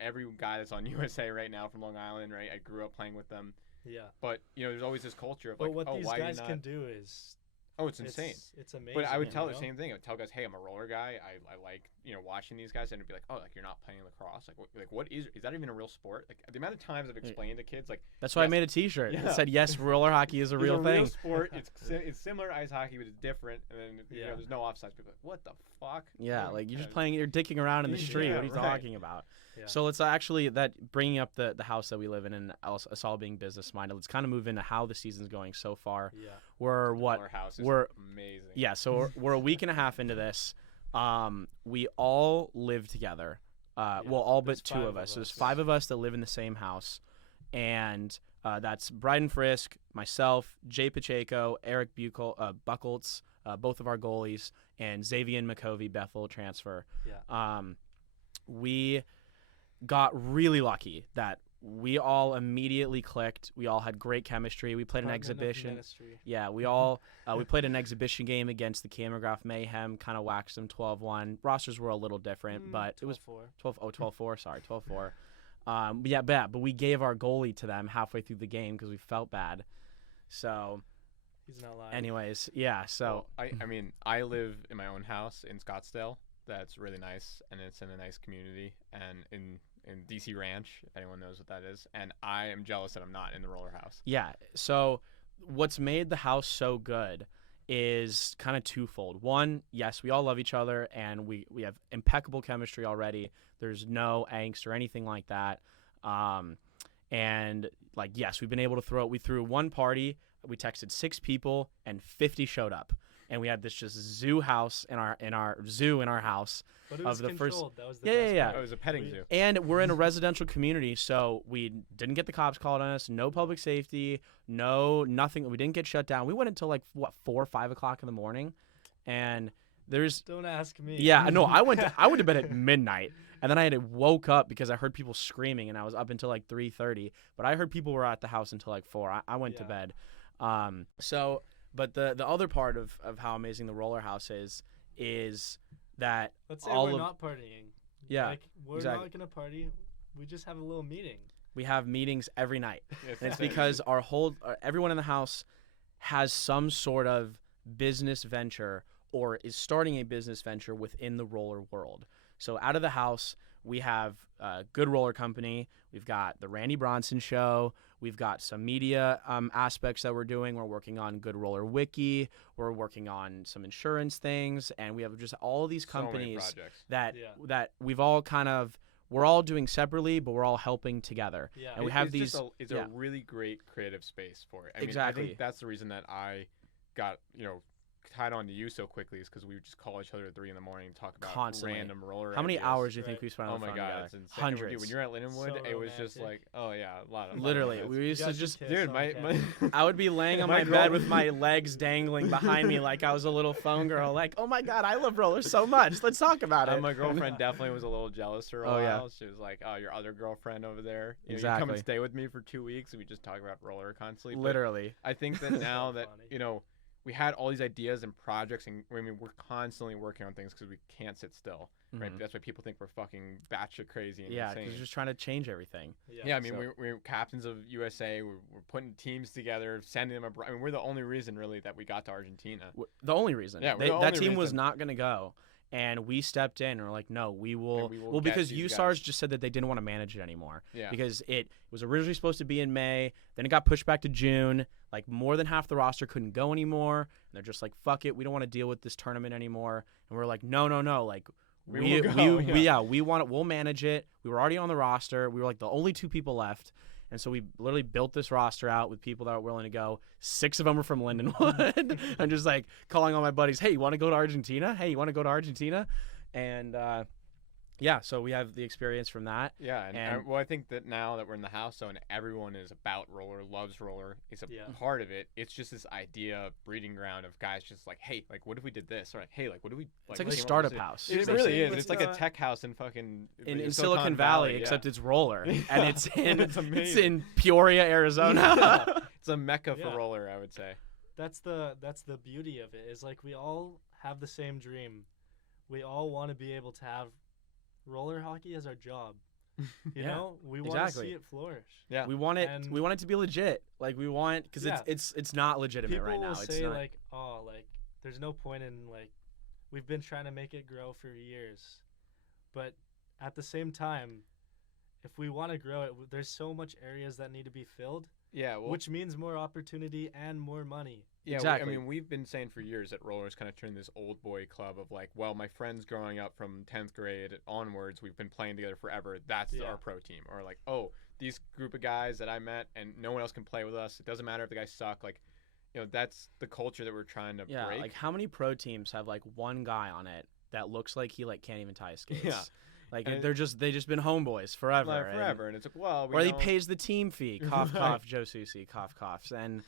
every guy that's on USA right now from Long Island, right? I grew up playing with them. Yeah. But there's always this culture of but what these why guys can do is it's insane. It's amazing. But I would tell the same thing. I would tell guys, hey, I'm a roller guy. I like watching these guys, and it'd be like, oh, like you're not playing lacrosse. Like what is that even a real sport? Like the amount of times I've explained to kids, that's why I made a T-shirt that said, yes, roller hockey is a real thing. It's a real sport. It's similar to ice hockey, but it's different. And then there's no offsides. People are like, what the fuck? Yeah, like you're just playing. You're dicking around in the street. What are you talking about? Yeah. So let's actually bringing up the house that we live in and us all being business minded. Let's kind of move into how the season's going so far. Yeah. Our house is amazing. Yeah, so we're a week and a half into this. We all live together. Well, all but 2 of us. So there's 5 of us that live in the same house, and that's Bryden Frisk, myself, Jay Pacheco, Eric Buchholz, both of our goalies, and Xavier McCovey, Bethel transfer. Yeah. We got really lucky that we all immediately clicked. We all had great chemistry. We played an exhibition. Yeah, we all we played an exhibition game against the Camergraph Mayhem, kind of waxed them 12-1. Rosters were a little different, but it was 12-4. Sorry, 12-4. But we gave our goalie to them halfway through the game because we felt bad. So he's not lying. Anyways, yeah, so I mean, I live in my own house in Scottsdale. That's really nice, and it's in a nice community, and in DC Ranch, if anyone knows what that is. And I am jealous that I'm not in the roller house. Yeah. So what's made the house so good is kind of twofold. One, yes, we all love each other, and we have impeccable chemistry already. There's no angst or anything like that. And yes, we've been able to we threw one party. We texted 6 people, and 50 showed up. And we had this just zoo house in our zoo in our house. But it was controlled. That was the best part. It was a petting zoo. And we're in a residential community, so we didn't get the cops called on us. No public safety. No nothing. We didn't get shut down. We went until 4 or 5 o'clock in the morning, and there's. Don't ask me. Yeah, no. I went to bed at midnight, and then I had woke up because I heard people screaming, and I was up until 3:30. But I heard people were at the house until 4. I went to bed. But the other part of how amazing the roller house is that Let's say all we're of not partying. Yeah, Like, we're exactly. not going to party. We just have a little meeting. we have meetings every night. It's And it's insane. because everyone in the house has some sort of business venture or is starting a business venture within the roller world. So out of the house, we have a good roller company. We've got the Randy Bronson Show. We've got some media aspects that we're doing. We're working on Good Roller Wiki. We're working on some insurance things, and we have just all of these So many companies projects. that Yeah. that we've all we're all doing separately, but we're all helping together. Yeah. And we have It's just these. it's yeah. a really great creative space for it. I mean, I Exactly. think that's the reason that I got, tied on to you so quickly is because we would just call each other at 3 a.m. and talk about Constantly. random roller How many ideas. hours do you think Right. we spent Oh on the my phone god, together? it's insane. Hundreds. When you're at Lindenwood, So it was just like, romantic. oh yeah, a lot of Literally, of we it. used to guys just. kiss Dude, on my camera. I would be laying on My my girl- bed with my legs dangling behind me like I was a little phone girl. Like, oh my god, I love rollers so much. Let's talk about it. My girlfriend definitely was a little jealous for a Oh, while. yeah. She was like, "Oh, your other girlfriend over there. You come Exactly. and stay with me for 2 weeks, and we just talk about roller constantly." But Literally. I think that now that funny. we had all these ideas and projects, and I mean, we're constantly working on things because we can't sit still, right? Mhm. That's why people think we're fucking batshit crazy and Yeah, insane. because you're just trying to change everything. Yeah, I mean, So- we're captains of USA. We're putting teams together, sending them abroad. I mean, we're the only reason really that we got to Argentina. The only reason. Yeah, we're the that only team was reason. not going to go. And we stepped in and we're like, no, we will. we will Well, get because these USARS guys. just said that they didn't want to manage it anymore. Yeah, Because it was originally supposed to be in May. Then it got pushed back to June. Like, more than half the roster couldn't go anymore. And they're just like, fuck it. We don't want to deal with this tournament anymore. And we're like, no. Like, We will go, yeah. we want it. We'll manage it. We were already on the roster. We were like the only 2 people left. And so we literally built this roster out with people that were willing to go. 6 of them were from Lindenwood. I'm just like calling all my buddies, hey, you want to go to Argentina? Hey, you want to go to Argentina? And yeah, so we have the experience from that. yeah, and- well, I think that now that we're in the house zone, everyone is about roller, loves roller. It's a Yeah. part of it. It's just this idea of breeding ground of guys just like, hey, like, what if we did this? Or like, hey, like, what if we? It's like a came up with startup this? house. It It's really like- is. it's It's like a not- tech house in fucking In Silicon Valley, yeah. except it's roller. And it's in It's it's amazing. in Peoria, Arizona. It's a mecca for Yeah. roller, I would say. That's the beauty of it. Is like we all have the same dream. We all want to be able to have roller hockey as our job. You Yeah, know, we want exactly. to see it flourish. Yeah. We want it. And- We want it to be legit. Like we want because Yeah. it's not legitimate People right now. will It's say not. like, oh, like there's no point in like we've been trying to make it grow for years, but at the same time, if we want to grow it, there's so much areas that need to be filled, Yeah, well, which means more opportunity and more money. yeah, Exactly. I mean, we've been saying for years that rollers kind of turned this old boy club of like, well, my friends growing up from 10th grade onwards, we've been playing together forever. That's Yeah. our pro team. Or like, oh, these group of guys that I met and no one else can play with us. It doesn't matter if the guys suck. Like, that's the culture that we're trying to yeah, break. like how many pro teams have like one guy on it that looks like he like can't even tie his skates? Yeah. Like And- they just been homeboys forever. Like, and- forever. And it's like, well, we or he know- pays the team fee. Cough, Right. cough, Joe Susi, cough, coughs. And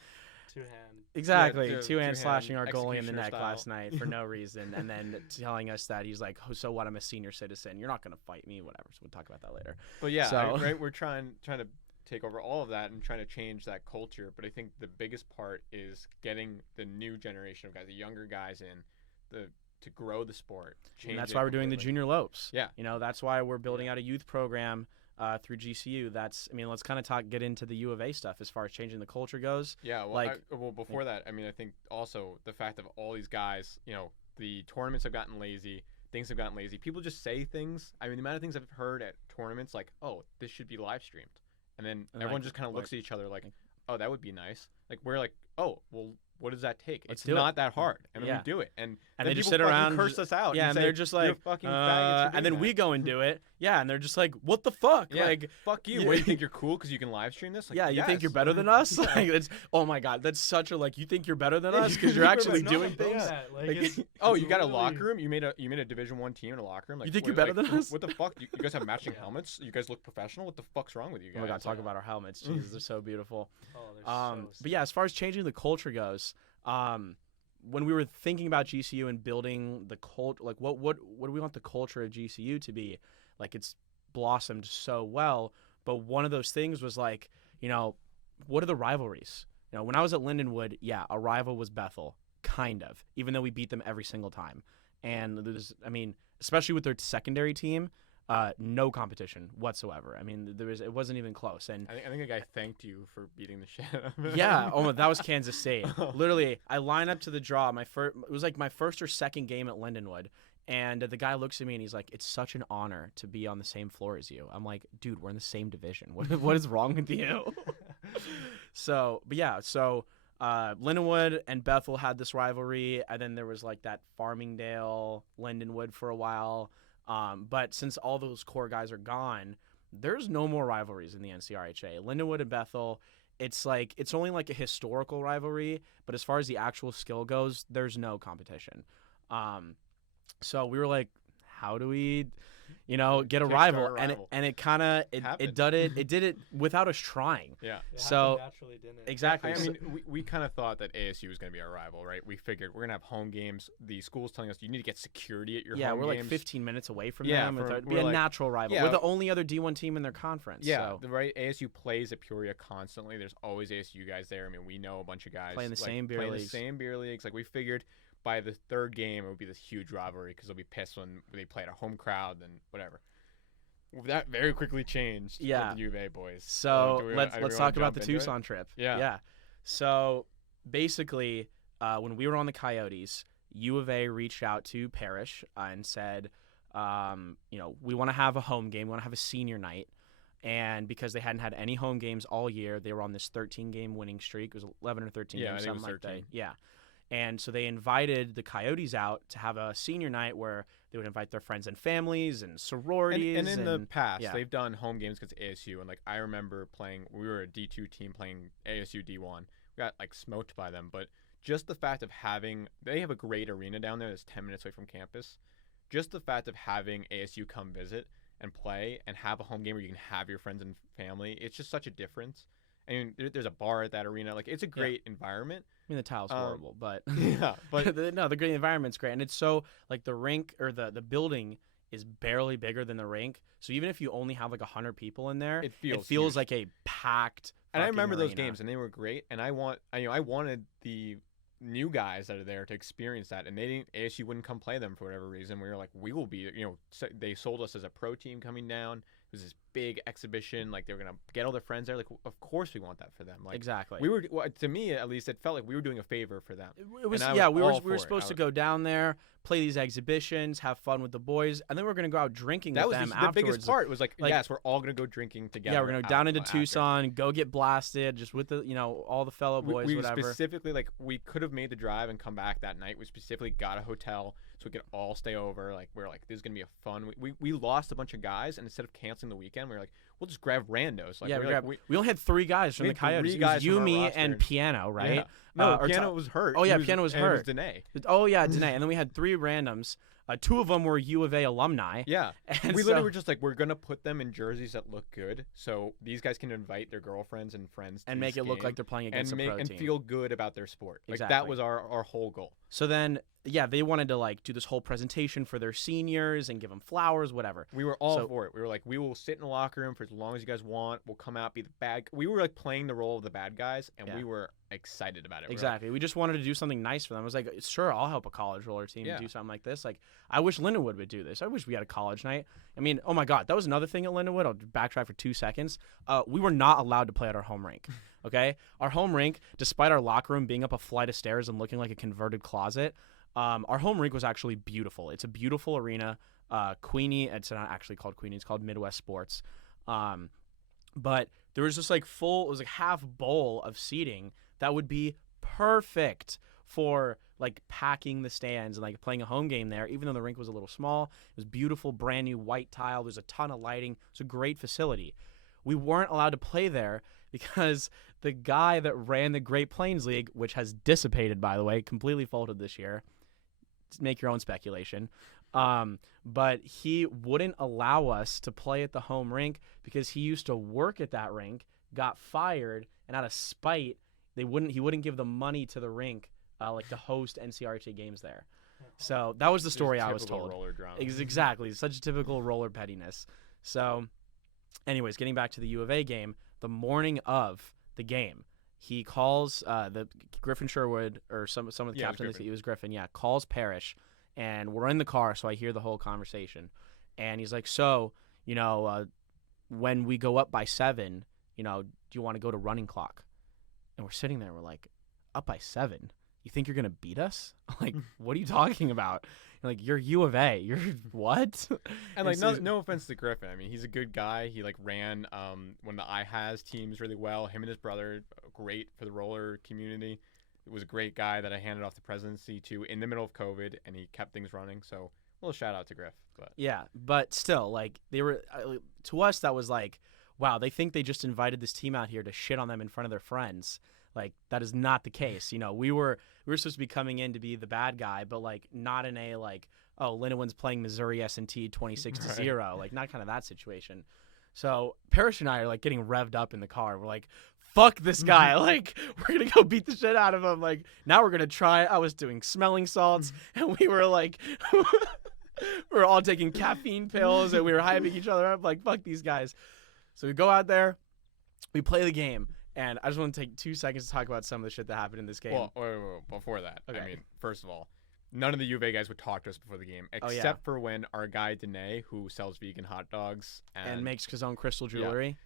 Two-hand. exactly, two- two-hand two-hand slashing our goalie in the executioner neck style. last night for no reason. And then telling us that he's like, oh, so what, I'm a senior citizen. You're not going to fight me, whatever. So we'll talk about that later. But yeah, So- right. We're trying to take over all of that and trying to change that culture. But I think the biggest part is getting the new generation of guys, the younger guys to grow the sport. Change And that's it why we're doing the completely. Junior Lopes. Yeah. That's why we're building out a youth program through GCU. Let's kind of get into the U of A stuff as far as changing the culture goes. Yeah, well, like- before that, I mean, I think also the fact of all these guys, the tournaments have gotten lazy, things have gotten lazy. People just say things. I mean, the amount of things I've heard at tournaments, like, oh, this should be live streamed, and then And everyone like- just kind of looks like- at each other like, oh, that would be nice. Like we're like, oh, well, what does that take? Let's It's do it. not that hard, and then Yeah. we do it, and And then they just people sit fucking around curse us out. Yeah, and say, they're just "You're like, fucking faggots for and then doing we that." go and do it. Yeah, and they're just like, what the fuck? Yeah, Like, fuck you. yeah. What, do you think you're cool because you can live stream this? Like, yeah, you think you're yes. better than us? Yeah. Like, it's oh my god, that's such a like. You think you're better than Yeah, us because you're you're actually not doing a things. That. Like, Like, it's, Oh, it's you got a literally- locker room? You made a Division 1 team in a locker room? Like, You think you're what- better than us? What the fuck? You guys have matching Yeah. helmets? You guys look professional? What the fuck's wrong with you guys? Oh my god, talk Like, about our helmets. Jesus, they're so beautiful. Oh, they're so But yeah, as far as changing the culture goes, when we were thinking about GCU and building the cult, like what do we want the culture of GCU to be? Like it's blossomed so well, but one of those things was like, what are the rivalries? When I was at Lindenwood, yeah, a rival was Bethel, kind of, even though we beat them every single time. and especially with their secondary team, no competition whatsoever. I mean, it wasn't even close. And I think a guy thanked you for beating the shit out of him. yeah, that was Kansas State. Literally, I line up to the draw. It was like my first or second game at Lindenwood, and the guy looks at me and he's like, "It's such an honor to be on the same floor as you." I'm like, "Dude, we're in the same division. What is wrong with you?" So Lindenwood and Bethel had this rivalry, and then there was like that Farmingdale, Lindenwood for a while. But since all those core guys are gone, there's no more rivalries in the NCRHA. Lindenwood and Bethel, it's only like a historical rivalry, but as far as the actual skill goes, there's no competition. So we were like, how do we, get a rival? And it kind of it did it without us trying. Yeah. So naturally, didn't it? Exactly. I mean, we kind of thought that ASU was going to be our rival, right? We figured we're going to have home games. The school's telling us you need to get security at your home games. Yeah, we're like 15 minutes away from them. It'd be a like, natural rival. Yeah, we're the only other D1 team in their conference. Yeah, so. right. ASU plays at Peoria constantly. There's always ASU guys there. I mean, we know a bunch of guys playing the same beer leagues. Like we figured by the third game it would be this huge rivalry because they'll be pissed when they play at a home crowd and whatever. That very quickly changed with the U of A boys. So let's talk about the Tucson trip. Yeah. So basically, when we were on the Coyotes, U of A reached out to Parrish and said, we want to have a home game. We want to have a senior night. And because they hadn't had any home games all year, they were on this 13-game winning streak. It was 11 or 13 games, something like that. Yeah. And so they invited the Coyotes out to have a senior night where they would invite their friends and families and sororities. And in the past, they've done home games because ASU. And, like, I remember we were a D2 team playing ASU D1. We got, like, smoked by them. But just the fact of they have a great arena down there that's 10 minutes away from campus. Just the fact of having ASU come visit and play and have a home game where you can have your friends and family, it's just such a difference. I mean, there's a bar at that arena. Like, it's a great environment. I mean, the tile's horrible, but yeah, but no, the great environment's great, and it's so like the rink or the building is barely bigger than the rink. So even if you only have like 100 people in there, it feels like a packed. And I remember arena. Those games, and they were great. And I wanted the new guys that are there to experience that, and ASU wouldn't come play them for whatever reason. We were like, we will be, they sold us as a pro team coming down. It was this big exhibition. Like, they were gonna get all their friends there. Like, of course we want that for them. Like, exactly. To me at least, it felt like we were doing a favor for them. It was, we were supposed to go down there, play these exhibitions, have fun with the boys, and then we're gonna go out drinking with them afterwards. The biggest part was like, yes, we're all gonna go drinking together. Yeah, we're gonna go down into Tucson, go get blasted, just with the all the fellow boys. We whatever. Specifically, like, we could have made the drive and come back that night. We specifically got a hotel so we could all stay over. Like, we're like, this is gonna be a fun. We lost a bunch of guys, and instead of canceling the weekend, we were like, we'll just grab randos. Like, we only had 3 guys from the Coyotes. It was you, me, and Piano, right? Yeah. No, Piano was hurt. Oh yeah, Piano was hurt. It was Danae. Oh yeah, Danae. And then we had 3 randoms. 2 of them were U of A alumni. Yeah. And we literally were just like, we're going to put them in jerseys that look good so these guys can invite their girlfriends and friends to and make it look like they're playing against a pro team. And feel good about their sport. Like, exactly. that was our whole goal. So then, they wanted to, like, do this whole presentation for their seniors and give them flowers, whatever. We were all for it. We were like, we will sit in the locker room for as long as you guys want. We'll come out, be the bad. We were, like, playing the role of the bad guys, and we were excited about it. Exactly. We just wanted to do something nice for them. I was like, sure, I'll help a college roller team do something like this. Like, I wish Lindenwood would do this. I wish we had a college night. I mean, oh my God, that was another thing at Lindenwood. I'll backtrack for 2 seconds. We were not allowed to play at our home rink. Okay? Our home rink, despite our locker room being up a flight of stairs and looking like a converted closet, our home rink was actually beautiful. It's a beautiful arena. Queenie, it's not actually called Queenie, it's called Midwest Sports. But there was just like it was like half bowl of seating that would be perfect for like packing the stands and like playing a home game there, even though the rink was a little small. It was beautiful, brand new white tile. There's a ton of lighting. It's a great facility. We weren't allowed to play there because the guy that ran the Great Plains League, which has dissipated, by the way, completely folded this year. Make your own speculation. But he wouldn't allow us to play at the home rink because he used to work at that rink, got fired, and out of spite, he wouldn't give the money to the rink like to host NCRHA games there. So that was the story I was told. Roller drama. Exactly, such a typical roller pettiness. So, anyways, getting back to the U of A game, the morning of the game, he calls the Griffin Sherwood or some of the captains. It was Griffin. Yeah, calls Parrish and we're in the car, so I hear the whole conversation. And he's like, so, when we go up by 7, do you want to go to running clock? And we're sitting there, we're like, up by 7? You think you're going to beat us? Like, what are you talking about? Like, you're U of A. You're what? And like, no offense to Griffin. I mean, he's a good guy. He like ran one of the iHas teams really well. Him and his brother, great for the roller community. It was a great guy that I handed off the presidency to in the middle of COVID, and he kept things running. So a little shout out to Griff. But yeah, but still, like, they were to us that was like, wow, they think they just invited this team out here to shit on them in front of their friends. Like, that is not the case. We were supposed to be coming in to be the bad guy, but like not in a like, oh, Lindenwood's playing Missouri S&T 26-0, right. Like not kind of that situation. So Parrish and I are like getting revved up in the car. We're like, fuck this guy. Like, we're gonna go beat the shit out of him. Like, now we're gonna try. I was doing smelling salts, and we were like, we were all taking caffeine pills, and we were hyping each other up. Like, fuck these guys. So we go out there, we play the game. And I just want to take 2 seconds to talk about some of the shit that happened in this game. Well, wait, before that, okay. I mean, first of all, none of the U of A guys would talk to us before the game, except for when our guy Danae, who sells vegan hot dogs and makes his own crystal jewelry,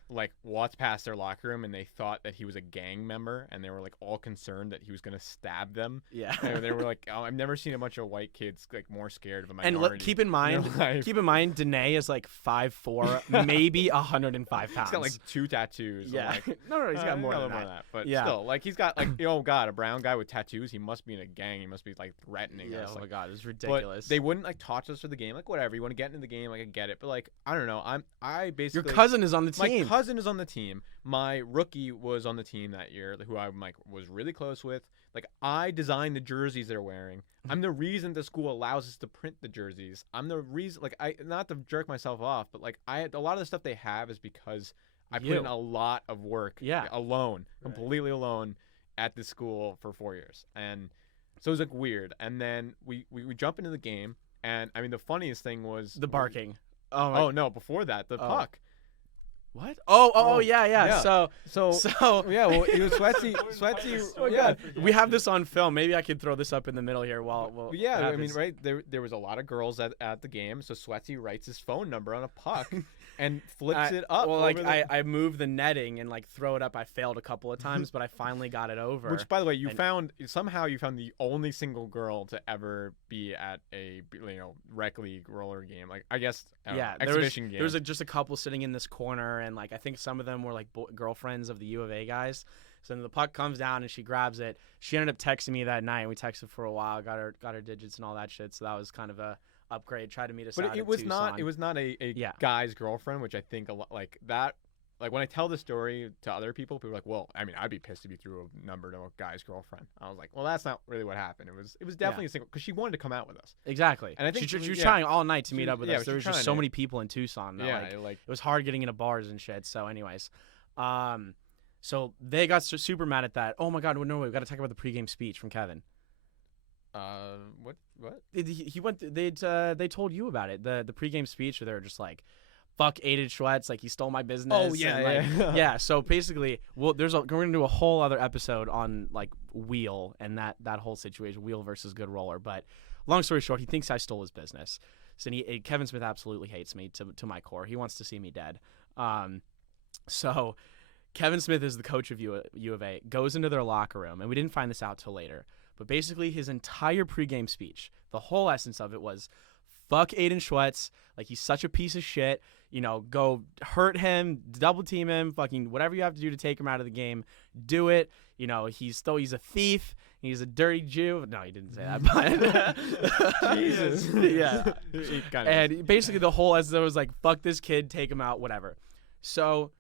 walked past their locker room, and they thought that he was a gang member, and they were like all concerned that he was gonna stab them. Yeah, and they were like, "Oh, I've never seen a bunch of white kids like more scared of a minority." And keep in mind, Danae is like 5'4", maybe 105 pounds. He's got like 2 tattoos. Yeah, like, no, he's got more than that. But still, like he's got like, oh god, a brown guy with tattoos. He must be in a gang. He must be like threatening. Yeah, oh my god, it's ridiculous. But they wouldn't like talk to us for the game. Like, whatever, you want to get into the game, like I get it. But like, I don't know. I basically, your cousin is on the team. My cousin is on the team. My rookie was on the team that year, who I like was really close with. Like, I designed the jerseys they're wearing. I'm the reason the school allows us to print the jerseys. I'm the reason, like, not to jerk myself off, but like a lot of the stuff they have is because I put in a lot of work. Yeah. Alone, completely alone at the school for 4 years. And so it was like weird. And then we jump into the game, and I mean the funniest thing was the barking. Oh no! Before that, the puck. What? Oh yeah. So yeah. Well, it was sweaty. Oh yeah. We have this on film. Maybe I could throw this up in the middle here while. Yeah, I mean, right there was a lot of girls at the game, so Sweaty writes his phone number on a puck and flips it up. Well, like I move the netting and like throw it up. I failed a couple of times, but I finally got it over. Which, by the way, you found the only single girl to ever be at a rec league roller game. Like, I guess exhibition game. There was just a couple sitting in this corner, and like I think some of them were like girlfriends of the U of A guys. So then the puck comes down and she grabs it. She ended up texting me that night. We texted for a while, got her digits and all that shit. So that was kind of a upgrade. Tried to meet us out. But it was not a guy's girlfriend, which I think a lot like that. Like, when I tell the story to other people are like, well, I mean, I'd be pissed if you threw a number to a guy's girlfriend. I was like, well, that's not really what happened. It was definitely a single, because she wanted to come out with us. Exactly. And I think she was trying all night to meet up with us. There was just so many people in Tucson. It was hard getting into bars and shit. So anyways, so they got super mad at that. Oh my God, no, we've got to talk about the pregame speech from Kevin. What? He went. They told you about it. The pregame speech where they were just like, fuck Aiden Schwetz, like he stole my business. Oh yeah, yeah. So basically, we're gonna do a whole other episode on like Wheel and that whole situation, Wheel versus Good Roller. But long story short, he thinks I stole his business. So Kevin Smith absolutely hates me to my core. He wants to see me dead. So Kevin Smith is the coach of U of A. Goes into their locker room, and we didn't find this out till later. But basically, his entire pregame speech, the whole essence of it was, fuck Aiden Schwetz, like he's such a piece of shit. Go hurt him, double team him, fucking whatever you have to do to take him out of the game, do it. He's a thief, he's a dirty Jew. No, he didn't say that, but Jesus. Yeah. And basically the whole essence was like, fuck this kid, take him out, whatever. So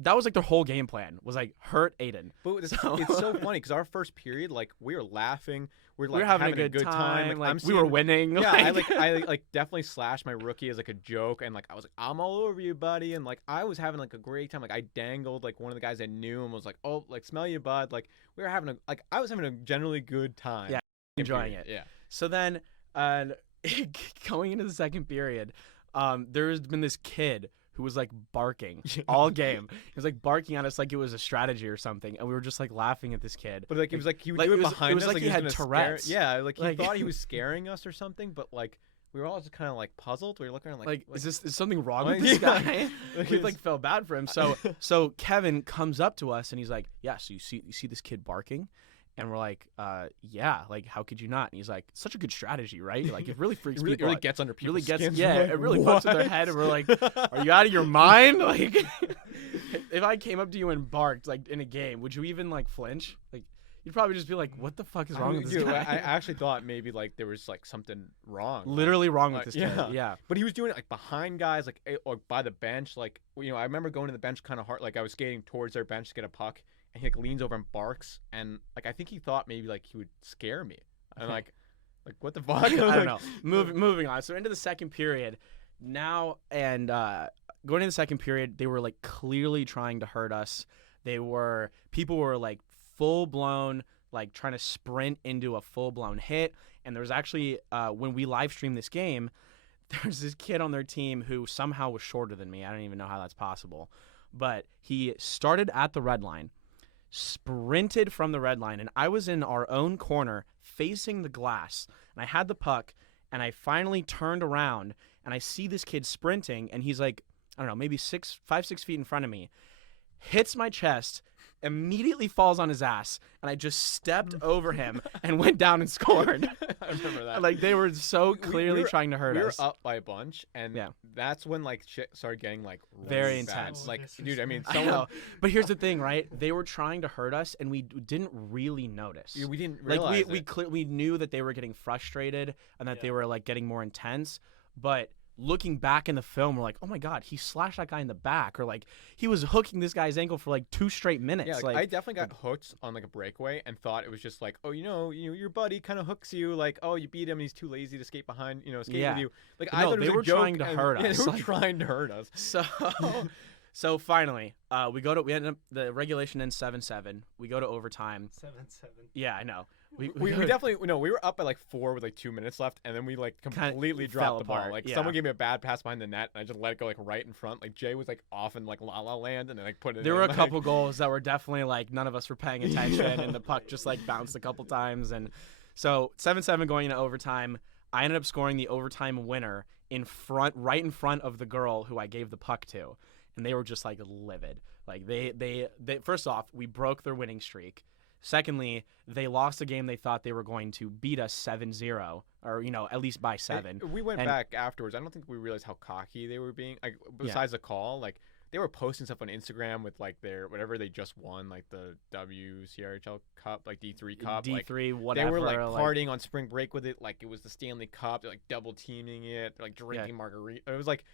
that was like their whole game plan, was like hurt Aiden. But it's so funny because our first period, like, we were laughing, we were having a good time. Like, we were winning. Yeah, I definitely slashed my rookie as like a joke, and like I was like, I'm all over you, buddy, and like I was having like a great time. Like, I dangled like one of the guys I knew and was like, oh, like, smell you, bud. Like, we were having I was having a generally good time. Yeah, enjoying it. Yeah. So then, going into the second period, there's been this kid who was like barking all game. He was like barking at us like it was a strategy or something, and we were just like laughing at this kid. But like it was like he would like, do it it was- behind it was us, like he was had gonna Tourette's. Yeah, like he Like- thought he was scaring us or something, but like we were all just kind of like puzzled. We were looking around Like, is something wrong with like, this yeah. guy? Like, We it's- like felt bad for him. So Kevin comes up to us and he's like, "Yeah, so you see this kid barking?" And we're like, "Yeah, like how could you not?" And he's like, "Such a good strategy, right? Like it really freaks it really, people out. gets under people's Really gets skins. yeah, We're like, it really fucks with their "What?" head." And we're like, "Are you out of your mind?" Like, if I came up to you and barked like in a game, would you even like flinch? Like, you'd probably just be like, "What the fuck is wrong with this Dude, guy?" I actually thought maybe like there was like something wrong. Literally wrong with like, this kid. yeah. Yeah. But he was doing it like behind guys, like or by the bench. Like I remember going to the bench kind of hard. Like I was skating towards their bench to get a puck, and he like leans over and barks, and like I think he thought maybe like he would scare me, and like what the fuck? I don't know. Moving on. So into the second period now, and going into the second period, they were like clearly trying to hurt us. People were like full blown, like trying to sprint into a full blown hit. And there was actually when we live streamed this game, there's this kid on their team who somehow was shorter than me. I don't even know how that's possible, but he started at the red line, sprinted from the red line, and I was in our own corner facing the glass, and I had the puck, and I finally turned around, and I see this kid sprinting, and he's like, I don't know, maybe 5, 6 feet in front of me, hits my chest, immediately falls on his ass, and I just stepped over him and went down and scored. I remember that. Like they were so We clearly were- trying to hurt we were us. up by a bunch, and Yeah. that's when like shit started getting like Very really bad. intense. Like, dude, I mean, I someone know. But here's the thing, right? They were trying to hurt us, and we didn't really notice. we didn't Like realize we knew that they were getting frustrated and that they were like getting more intense, but looking back in the film, we're like, oh my god, he slashed that guy in the back, or like he was hooking this guy's ankle for like 2 straight minutes. Yeah, like I definitely got hooked on like a breakaway and thought it was just like, oh, your buddy kind of hooks you, like, oh, you beat him, and he's too lazy to skate behind, skate Yeah. with you. Like But I no, thought it was they a were joke, trying to and- hurt yeah, us, they were like- trying to hurt us. So finally, we ended up the regulation ends 7-7. We go to overtime. 7-7. Yeah, I know. We definitely we were up by like 4 with like 2 minutes left, and then we like completely fell dropped the ball. apart, Like yeah. someone gave me a bad pass behind the net, and I just let it go like right in front. Like Jay was like off in like La La Land, and then like put it. There in, were a like- couple goals that were definitely like none of us were paying attention, Yeah. and the puck just like bounced a couple times, and so 7-7 going into overtime. I ended up scoring the overtime winner right in front of the girl who I gave the puck to, and they were just like livid. Like they first off, we broke their winning streak. Secondly, they lost a game they thought they were going to beat us 7-0, or at least by 7. We went And- back afterwards. I don't think we realized how cocky they were being. Like besides the call, like they were posting stuff on Instagram with like their whatever they just won, like the WCRHL Cup, like D3 Cup, D3, like, whatever. They were like partying on spring break with it, like it was the Stanley Cup. They're like double teaming it, they're, like drinking margarita. It was like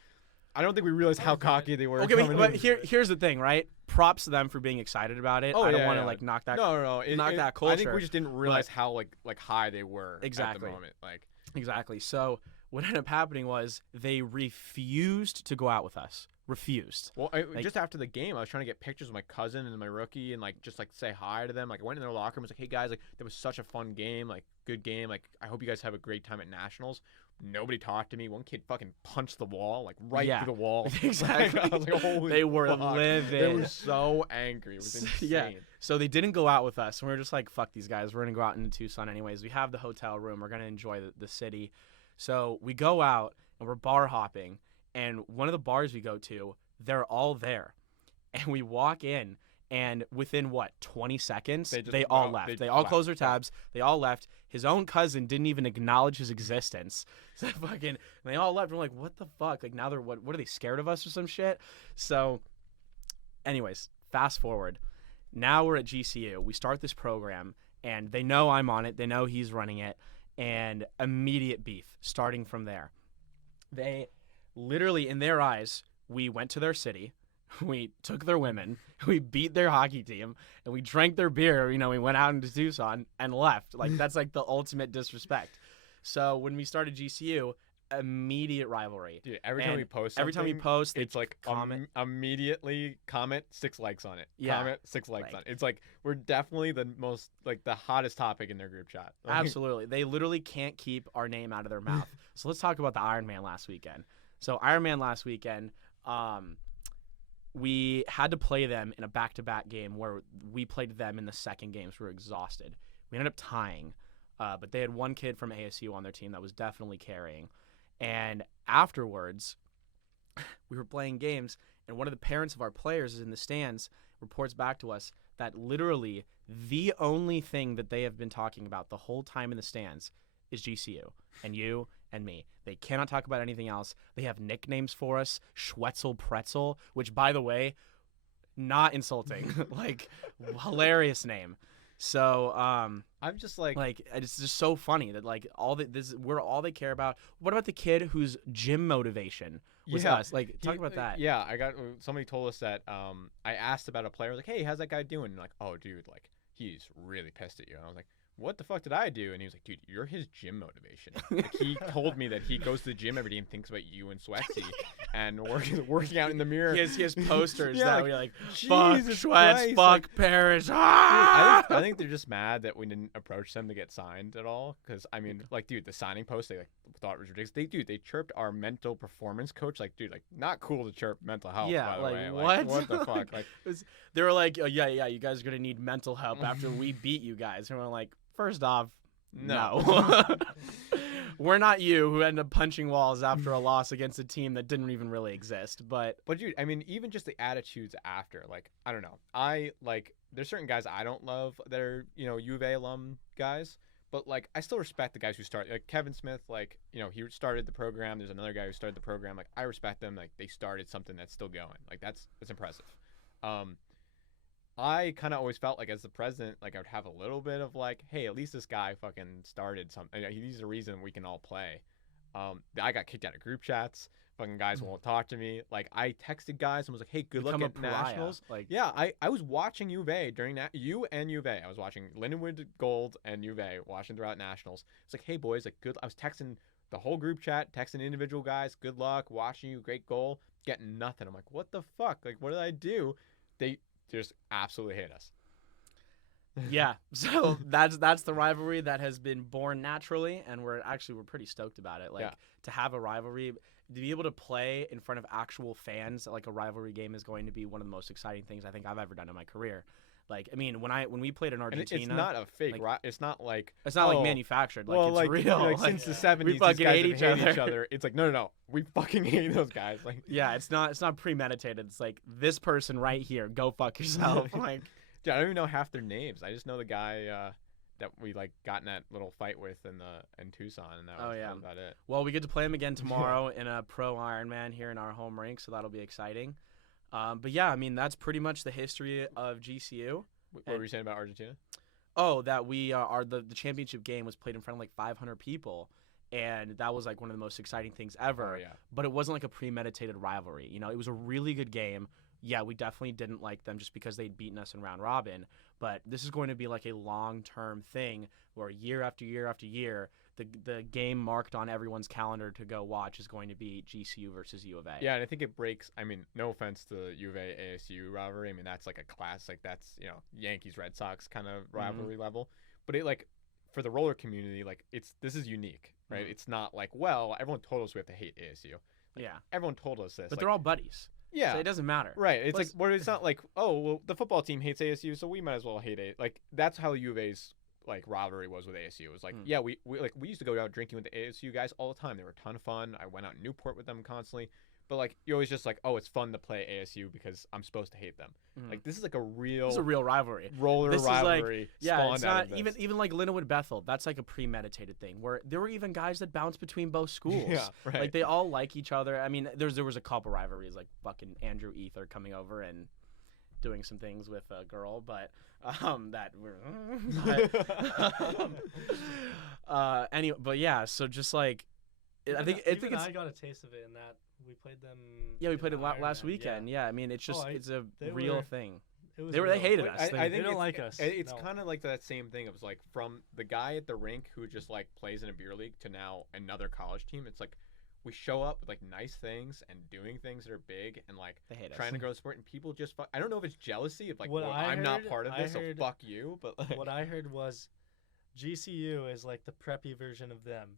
I don't think we realized how cocky they were. Okay, coming but in. here's the thing, right? Props to them for being excited about it. Oh, I don't yeah, want to yeah. like knock that. No. Knock that I think culture, we just didn't realize how like high they were at Exactly. the moment. Like Exactly. So what ended up happening was they refused to go out with us. Refused. Well, just after the game, I was trying to get pictures of my cousin and my rookie, and like just like say hi to them. Like I went in their locker room, was like, "Hey guys, like that was such a fun game, like good game. Like I hope you guys have a great time at nationals." Nobody talked to me. One kid fucking punched the wall, like right Yeah. through the wall. Exactly. I was like, "Holy They were fuck." livid. They were so angry. It was insane. Yeah. So they didn't go out with us, and we were just like, "Fuck these guys. We're gonna go out into Tucson anyways. We have the hotel room. We're gonna enjoy the city." So we go out and we're bar hopping, and one of the bars we go to, they're all there, and we walk in, and within 20 seconds, they all left. They all closed their tabs. They all left. His own cousin didn't even acknowledge his existence. So fucking, they all left. We're like, what the fuck? Like now they're what are they, scared of us or some shit? So, anyways, fast forward. Now we're at GCU. We start this program, and they know I'm on it. They know he's running it, and immediate beef starting from there. They literally, in their eyes, we went to their city, we took their women, we beat their hockey team, and we drank their beer. We went out into Tucson and left. Like that's like the ultimate disrespect. So when we started GCU, immediate rivalry. Dude, every time And we post, every time we something, post, they it's like comment. immediately comment 6 likes on it. Yeah. Comment 6 likes Like- on it. It's like we're definitely the most like the hottest topic in their group chat. Like, Absolutely. They literally can't keep our name out of their mouth. So let's talk about the Ironman last weekend. So Ironman last weekend, we had to play them in a back-to-back game where we played them in the second game, so we were exhausted. We ended up tying, but they had one kid from ASU on their team that was definitely carrying. And afterwards, we were playing games, and one of the parents of our players is in the stands, reports back to us that literally the only thing that they have been talking about the whole time in the stands is GCU and you and me. They cannot talk about anything else. They have nicknames for us, Schwetzel Pretzel, which, by the way, not insulting, like hilarious name. So I'm just like it's just so funny that like we're all they care about. What about the kid whose gym motivation was us? Like, talk about that. Yeah, somebody told us that. I asked about a player. I was like, hey, how's that guy doing? And like, oh, dude, like he's really pissed at you. And I was like, what the fuck did I do? And he was like, dude, you're his gym motivation. Like, he told me that he goes to the gym every day and thinks about you and Sweatsy and working out in the mirror. He has posters that we're like, fuck Jesus Schwetz, Christ, fuck Parrish. Ah! Dude, I think they're just mad that we didn't approach them to get signed at all. Because, I mean, like, dude, the signing post, they like thought it was ridiculous. They chirped our mental performance coach. Like, dude, like, not cool to chirp mental health, by the way. What? Like, what the fuck? Like, they were like, oh, yeah, you guys are going to need mental help after we beat you guys. And we're like, first off, no. We're not you who end up punching walls after a loss against a team that didn't even really exist. But dude, I mean, even just the attitudes after, like, I don't know. There's certain guys I don't love that are, U of A alum guys. But, like, I still respect the guys who started. Like, Kevin Smith, like, he started the program. There's another guy who started the program. Like, I respect them. Like, they started something that's still going. Like, that's impressive. I kind of always felt like as the president, like I would have a little bit of like, hey, at least this guy fucking started something. He's the reason we can all play. I got kicked out of group chats. Fucking guys won't talk to me. Like I texted guys and was like, hey, good luck at nationals. Like, yeah, I was watching U of A during that. U and U of A. I was watching Lindenwood Gold and U of A, watching throughout nationals. It's like, hey boys, like good. I was texting the whole group chat, texting individual guys, good luck, watching you, great goal, getting nothing. I'm like, what the fuck? Like, what did I do? They just absolutely hate us. Yeah, so that's the rivalry that has been born naturally, and we're pretty stoked about it. Like, to have a rivalry, to be able to play in front of actual fans, like a rivalry game is going to be one of the most exciting things I think I've ever done in my career. Like, I mean, when we played in Argentina, and it's not a fake. It's not like like manufactured. Like, it's real. Like since the 70s, we fucking hate each other. It's like no, we fucking hate those guys. Like, yeah, it's not premeditated. It's like this person right here. Go fuck yourself. Like, dude, I don't even know half their names. I just know the guy that we like got in that little fight with in Tucson, and that was about it. Well, we get to play him again tomorrow in a pro Ironman here in our home rink, so that'll be exciting. But yeah, I mean, that's pretty much the history of GCU. What were you saying about Argentina? Oh, that we the championship game was played in front of like 500 people, and that was like one of the most exciting things ever. Oh, yeah. But it wasn't like a premeditated rivalry. It was a really good game. Yeah, we definitely didn't like them just because they'd beaten us in round robin. But this is going to be like a long-term thing where year after year after year, the game marked on everyone's calendar to go watch is going to be GCU versus U of A. Yeah, and I think it breaks. I mean, no offense to the U of A ASU rivalry. I mean, that's like a classic. That's Yankees Red Sox kind of rivalry level. But it like for the roller community, like this is unique, right? Mm-hmm. It's not like everyone told us we have to hate ASU. Like, everyone told us this, but they're all buddies. Yeah, so it doesn't matter. Right. It's it's not like, oh, well, the football team hates ASU, so we might as well hate it. Like that's how U of A's like rivalry was with ASU. It was like, we used to go out drinking with the ASU guys all the time. They were a ton of fun. I went out in Newport with them constantly. But like you're always just like, oh, it's fun to play ASU because I'm supposed to hate them. Like this is like a real rivalry. Rivalry. Is like, it's not even like Lindenwood Bethel. That's like a premeditated thing where there were even guys that bounced between both schools. Yeah, right. Like they all like each other. I mean, there was a couple rivalries like fucking Andrew Ether coming over and doing some things with a girl, but anyway, but yeah, so just like I think I got a taste of it in that we played them. Yeah, we played it last weekend. Yeah, I mean it's just it's a real thing. They hated us. I think they don't like us. It's kind of like that same thing. It was like from the guy at the rink who just like plays in a beer league to now another college team. It's like we show up with like nice things and doing things that are big and like trying to grow the sport, and people just I don't know if it's jealousy of like I'm not part of this, so fuck you. But like, what I heard was GCU is like the preppy version of them.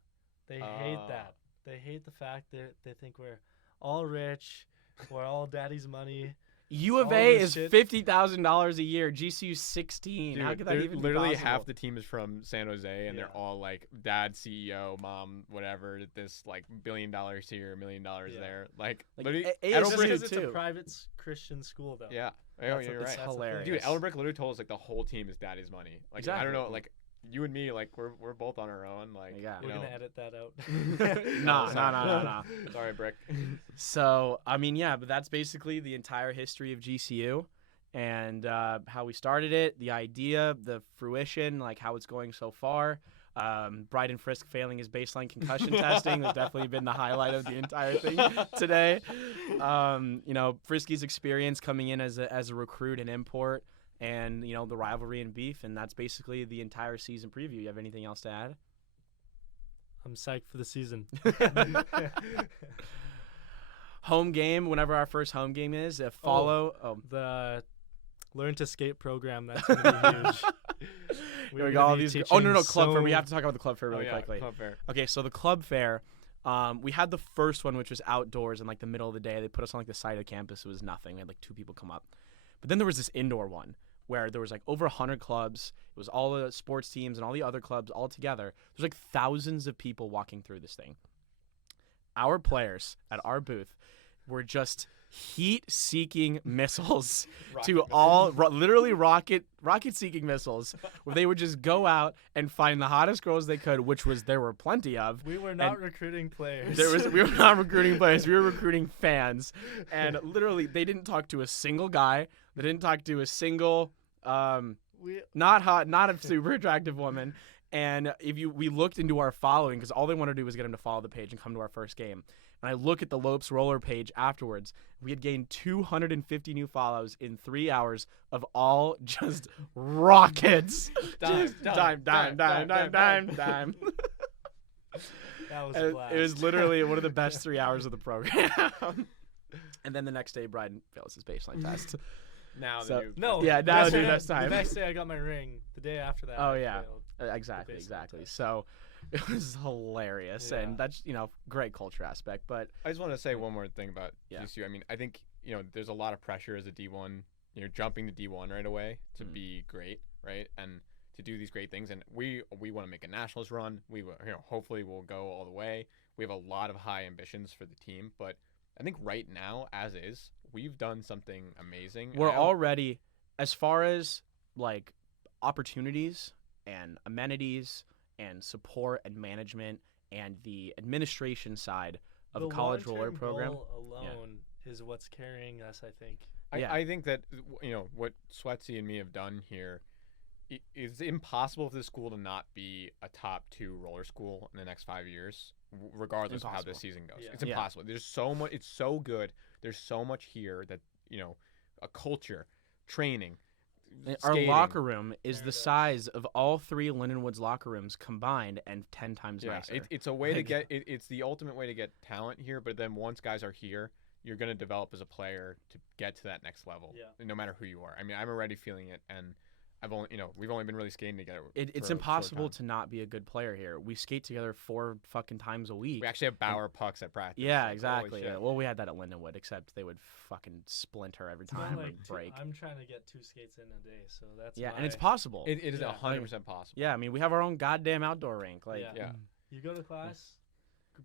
They hate that. They hate the fact that they think we're all rich, Or all daddy's money. U of All A this is shit. $50,000 a year. GCU 16. Dude, How could that even be literally possible? half the team is from San Jose, and they're Yeah. all like dad, CEO, mom, whatever. This like $1 billion here, $1 million Yeah. there. Like Like, literally, A- Just ASU because it's a too. private Christian school, though. yeah. Oh, That's you're what- right. that's the thing. Hilarious. Dude, Elderbrick literally told us like the whole team is daddy's money. Like I don't know, Exactly. like you and me, like we're both on our own. Like Yeah. you We're know. gonna edit that out. Nah. Sorry, Brick. So, I mean, yeah, but that's basically the entire history of GCU and how we started it, the idea, the fruition, like how it's going so far. Bryden Frisk failing his baseline concussion testing has definitely been the highlight of the entire thing today. You know, Frisky's experience coming in as a recruit and import, and, you know, the rivalry and beef, and that's basically the entire season preview. You have anything else to add? I'm psyched for the season. Home game, whenever our first home game is, follow. The Learn to Skate program, that's going to be huge. Here we gonna go. All be these. teaching Oh no, club fair. We so- have to talk about the club fair really quickly. Club fair. Okay, so the club fair, we had the first one, which was outdoors in like the middle of the day. They put us on like the side of campus. It was nothing. We had like 2 people come up, but then there was this indoor one where there was like over 100 clubs. It was all the sports teams and all the other clubs all together. There's like thousands of people walking through this thing. Our players at our booth were just heat-seeking missiles to all literally rocket-seeking missiles, where they would just go out and find the hottest girls they could, which there were plenty of. We were not recruiting players. We were not recruiting players. We were recruiting fans, and literally they didn't talk to a single guy. They didn't talk to a single not hot, not a super attractive woman. And we looked into our following, because all they wanted to do was get them to follow the page and come to our first game. And I look at the Lopes Roller page afterwards. We had gained 250 new follows in 3 hours of all just rockets. Dime. That was a And blast. it was literally one of the best 3 hours of the program. And then the next day, Bryden fails his baseline test. Now So- the new No. Yeah, now the dude, next that's day- time. The next day I got my ring. The day after that. Oh, I yeah. failed. Exactly. baseline test. So it was hilarious, Yeah. and that's, you know, great culture aspect. But I just want to say one more thing about Yeah. GCU. I mean, I think, you know, there's a lot of pressure as a D1, you know, jumping to D1 right away to be great, right? And to do these great things. And we want to make a nationals run. We will, you know, hopefully we'll go all the way. We have a lot of high ambitions for the team, but I think right now, as is, we've done something amazing. and we're I don't- already, as far as like opportunities and amenities and support and management and the administration side of The a college roller long-term program. goal alone is what's carrying us, I think. Yeah. I think that, you know, what Sweatsy and me have done here, it's impossible for the school to not be a top 2 roller school in the next 5 years, regardless of how this season goes. Yeah. It's Yeah. impossible. There's so much. It's so good. There's so much here that, you know, a culture, training, Our skating. locker room is the Paradise. size of all 3 Lindenwood's locker rooms combined and 10 times Yeah, nicer. it's a way to Like- get. It's the ultimate way to get talent here. But then once guys are here, you're gonna develop as a player to get to that next level. Yeah. No matter who you are. I mean, I'm already feeling it, and we've only been really skating together. It's for a short impossible time. to not be a good player here. We skate together 4 fucking times a week. We actually have Bauer pucks at practice. Yeah, like, holy exactly. shit. Well, we had that at Lindenwood, except they would fucking splinter every It's not time like and break. I'm trying to get 2 skates in a day, so that's Yeah, my, and it's possible. It is Yeah. 100% possible. Yeah, I mean, we have our own goddamn outdoor rink. Like, Yeah. Yeah. You go to class,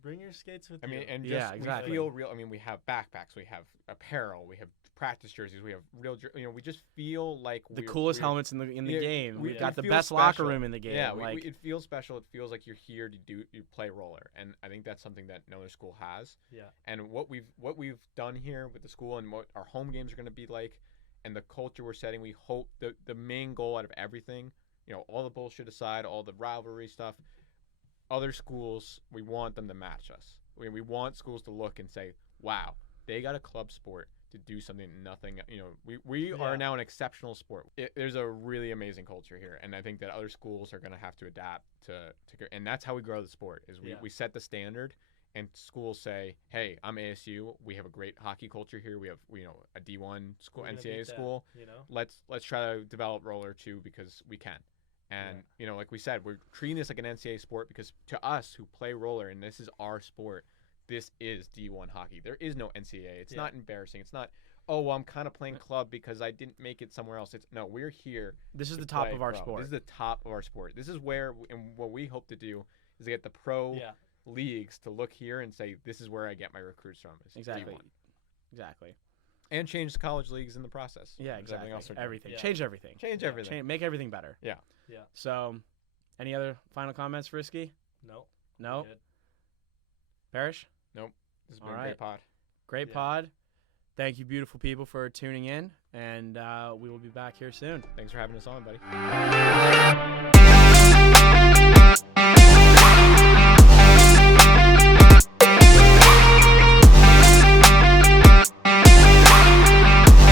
bring your skates with I you. mean, and Yeah, just exactly. we feel real. I mean, we have backpacks, we have apparel, we have practice jerseys, we have real. You know, we just feel like the coolest helmets in the Yeah, game. we- We've got we the feel best locker special. room in the game. Yeah, like, it feels special. It feels like you're here to you play roller, and I think that's something that no other school has. Yeah. And what we've done here with the school and what our home games are going to be like, and the culture we're setting, we hope the main goal out of everything, you know, all the bullshit aside, all the rivalry stuff, other schools, we want them to match us. We want schools to look and say, wow, they got a club sport to do something nothing, you know, we Yeah. are now an exceptional sport. There's a really amazing culture here, and I think that other schools are going to have to adapt to and that's how we grow the sport is Yeah. we set the standard, and schools say, hey, I'm ASU, we have a great hockey culture here, we have, you know, a D1 school, We're gonna NCAA beat that, school, you know? let's try to develop roller too, because we can. And Yeah. you know, like we said, we're treating this like an NCAA sport because to us who play roller and this is our sport, this is D1 hockey. There is no NCAA. It's Yeah. not embarrassing. It's not, oh, well, I'm kind of playing club because I didn't make it somewhere else. It's no, we're here. This is to the top play of our pro. sport. This is the top of our sport. This is where, and what we hope to do is get the pro Yeah. leagues to look here and say, this is where I get my recruits from. Is Exactly. D1. Exactly. And change the college leagues in the process. Yeah, as everything exactly. else are doing. Everything. Yeah. Change everything. Change Yeah. everything. Make everything better. Yeah. Yeah. So, any other final comments for Risky? No. No? Good. Parrish? This has been All a right. great pod. Great Yeah. pod. Thank you, beautiful people, for tuning in, and we will be back here soon. Thanks for having us on, buddy.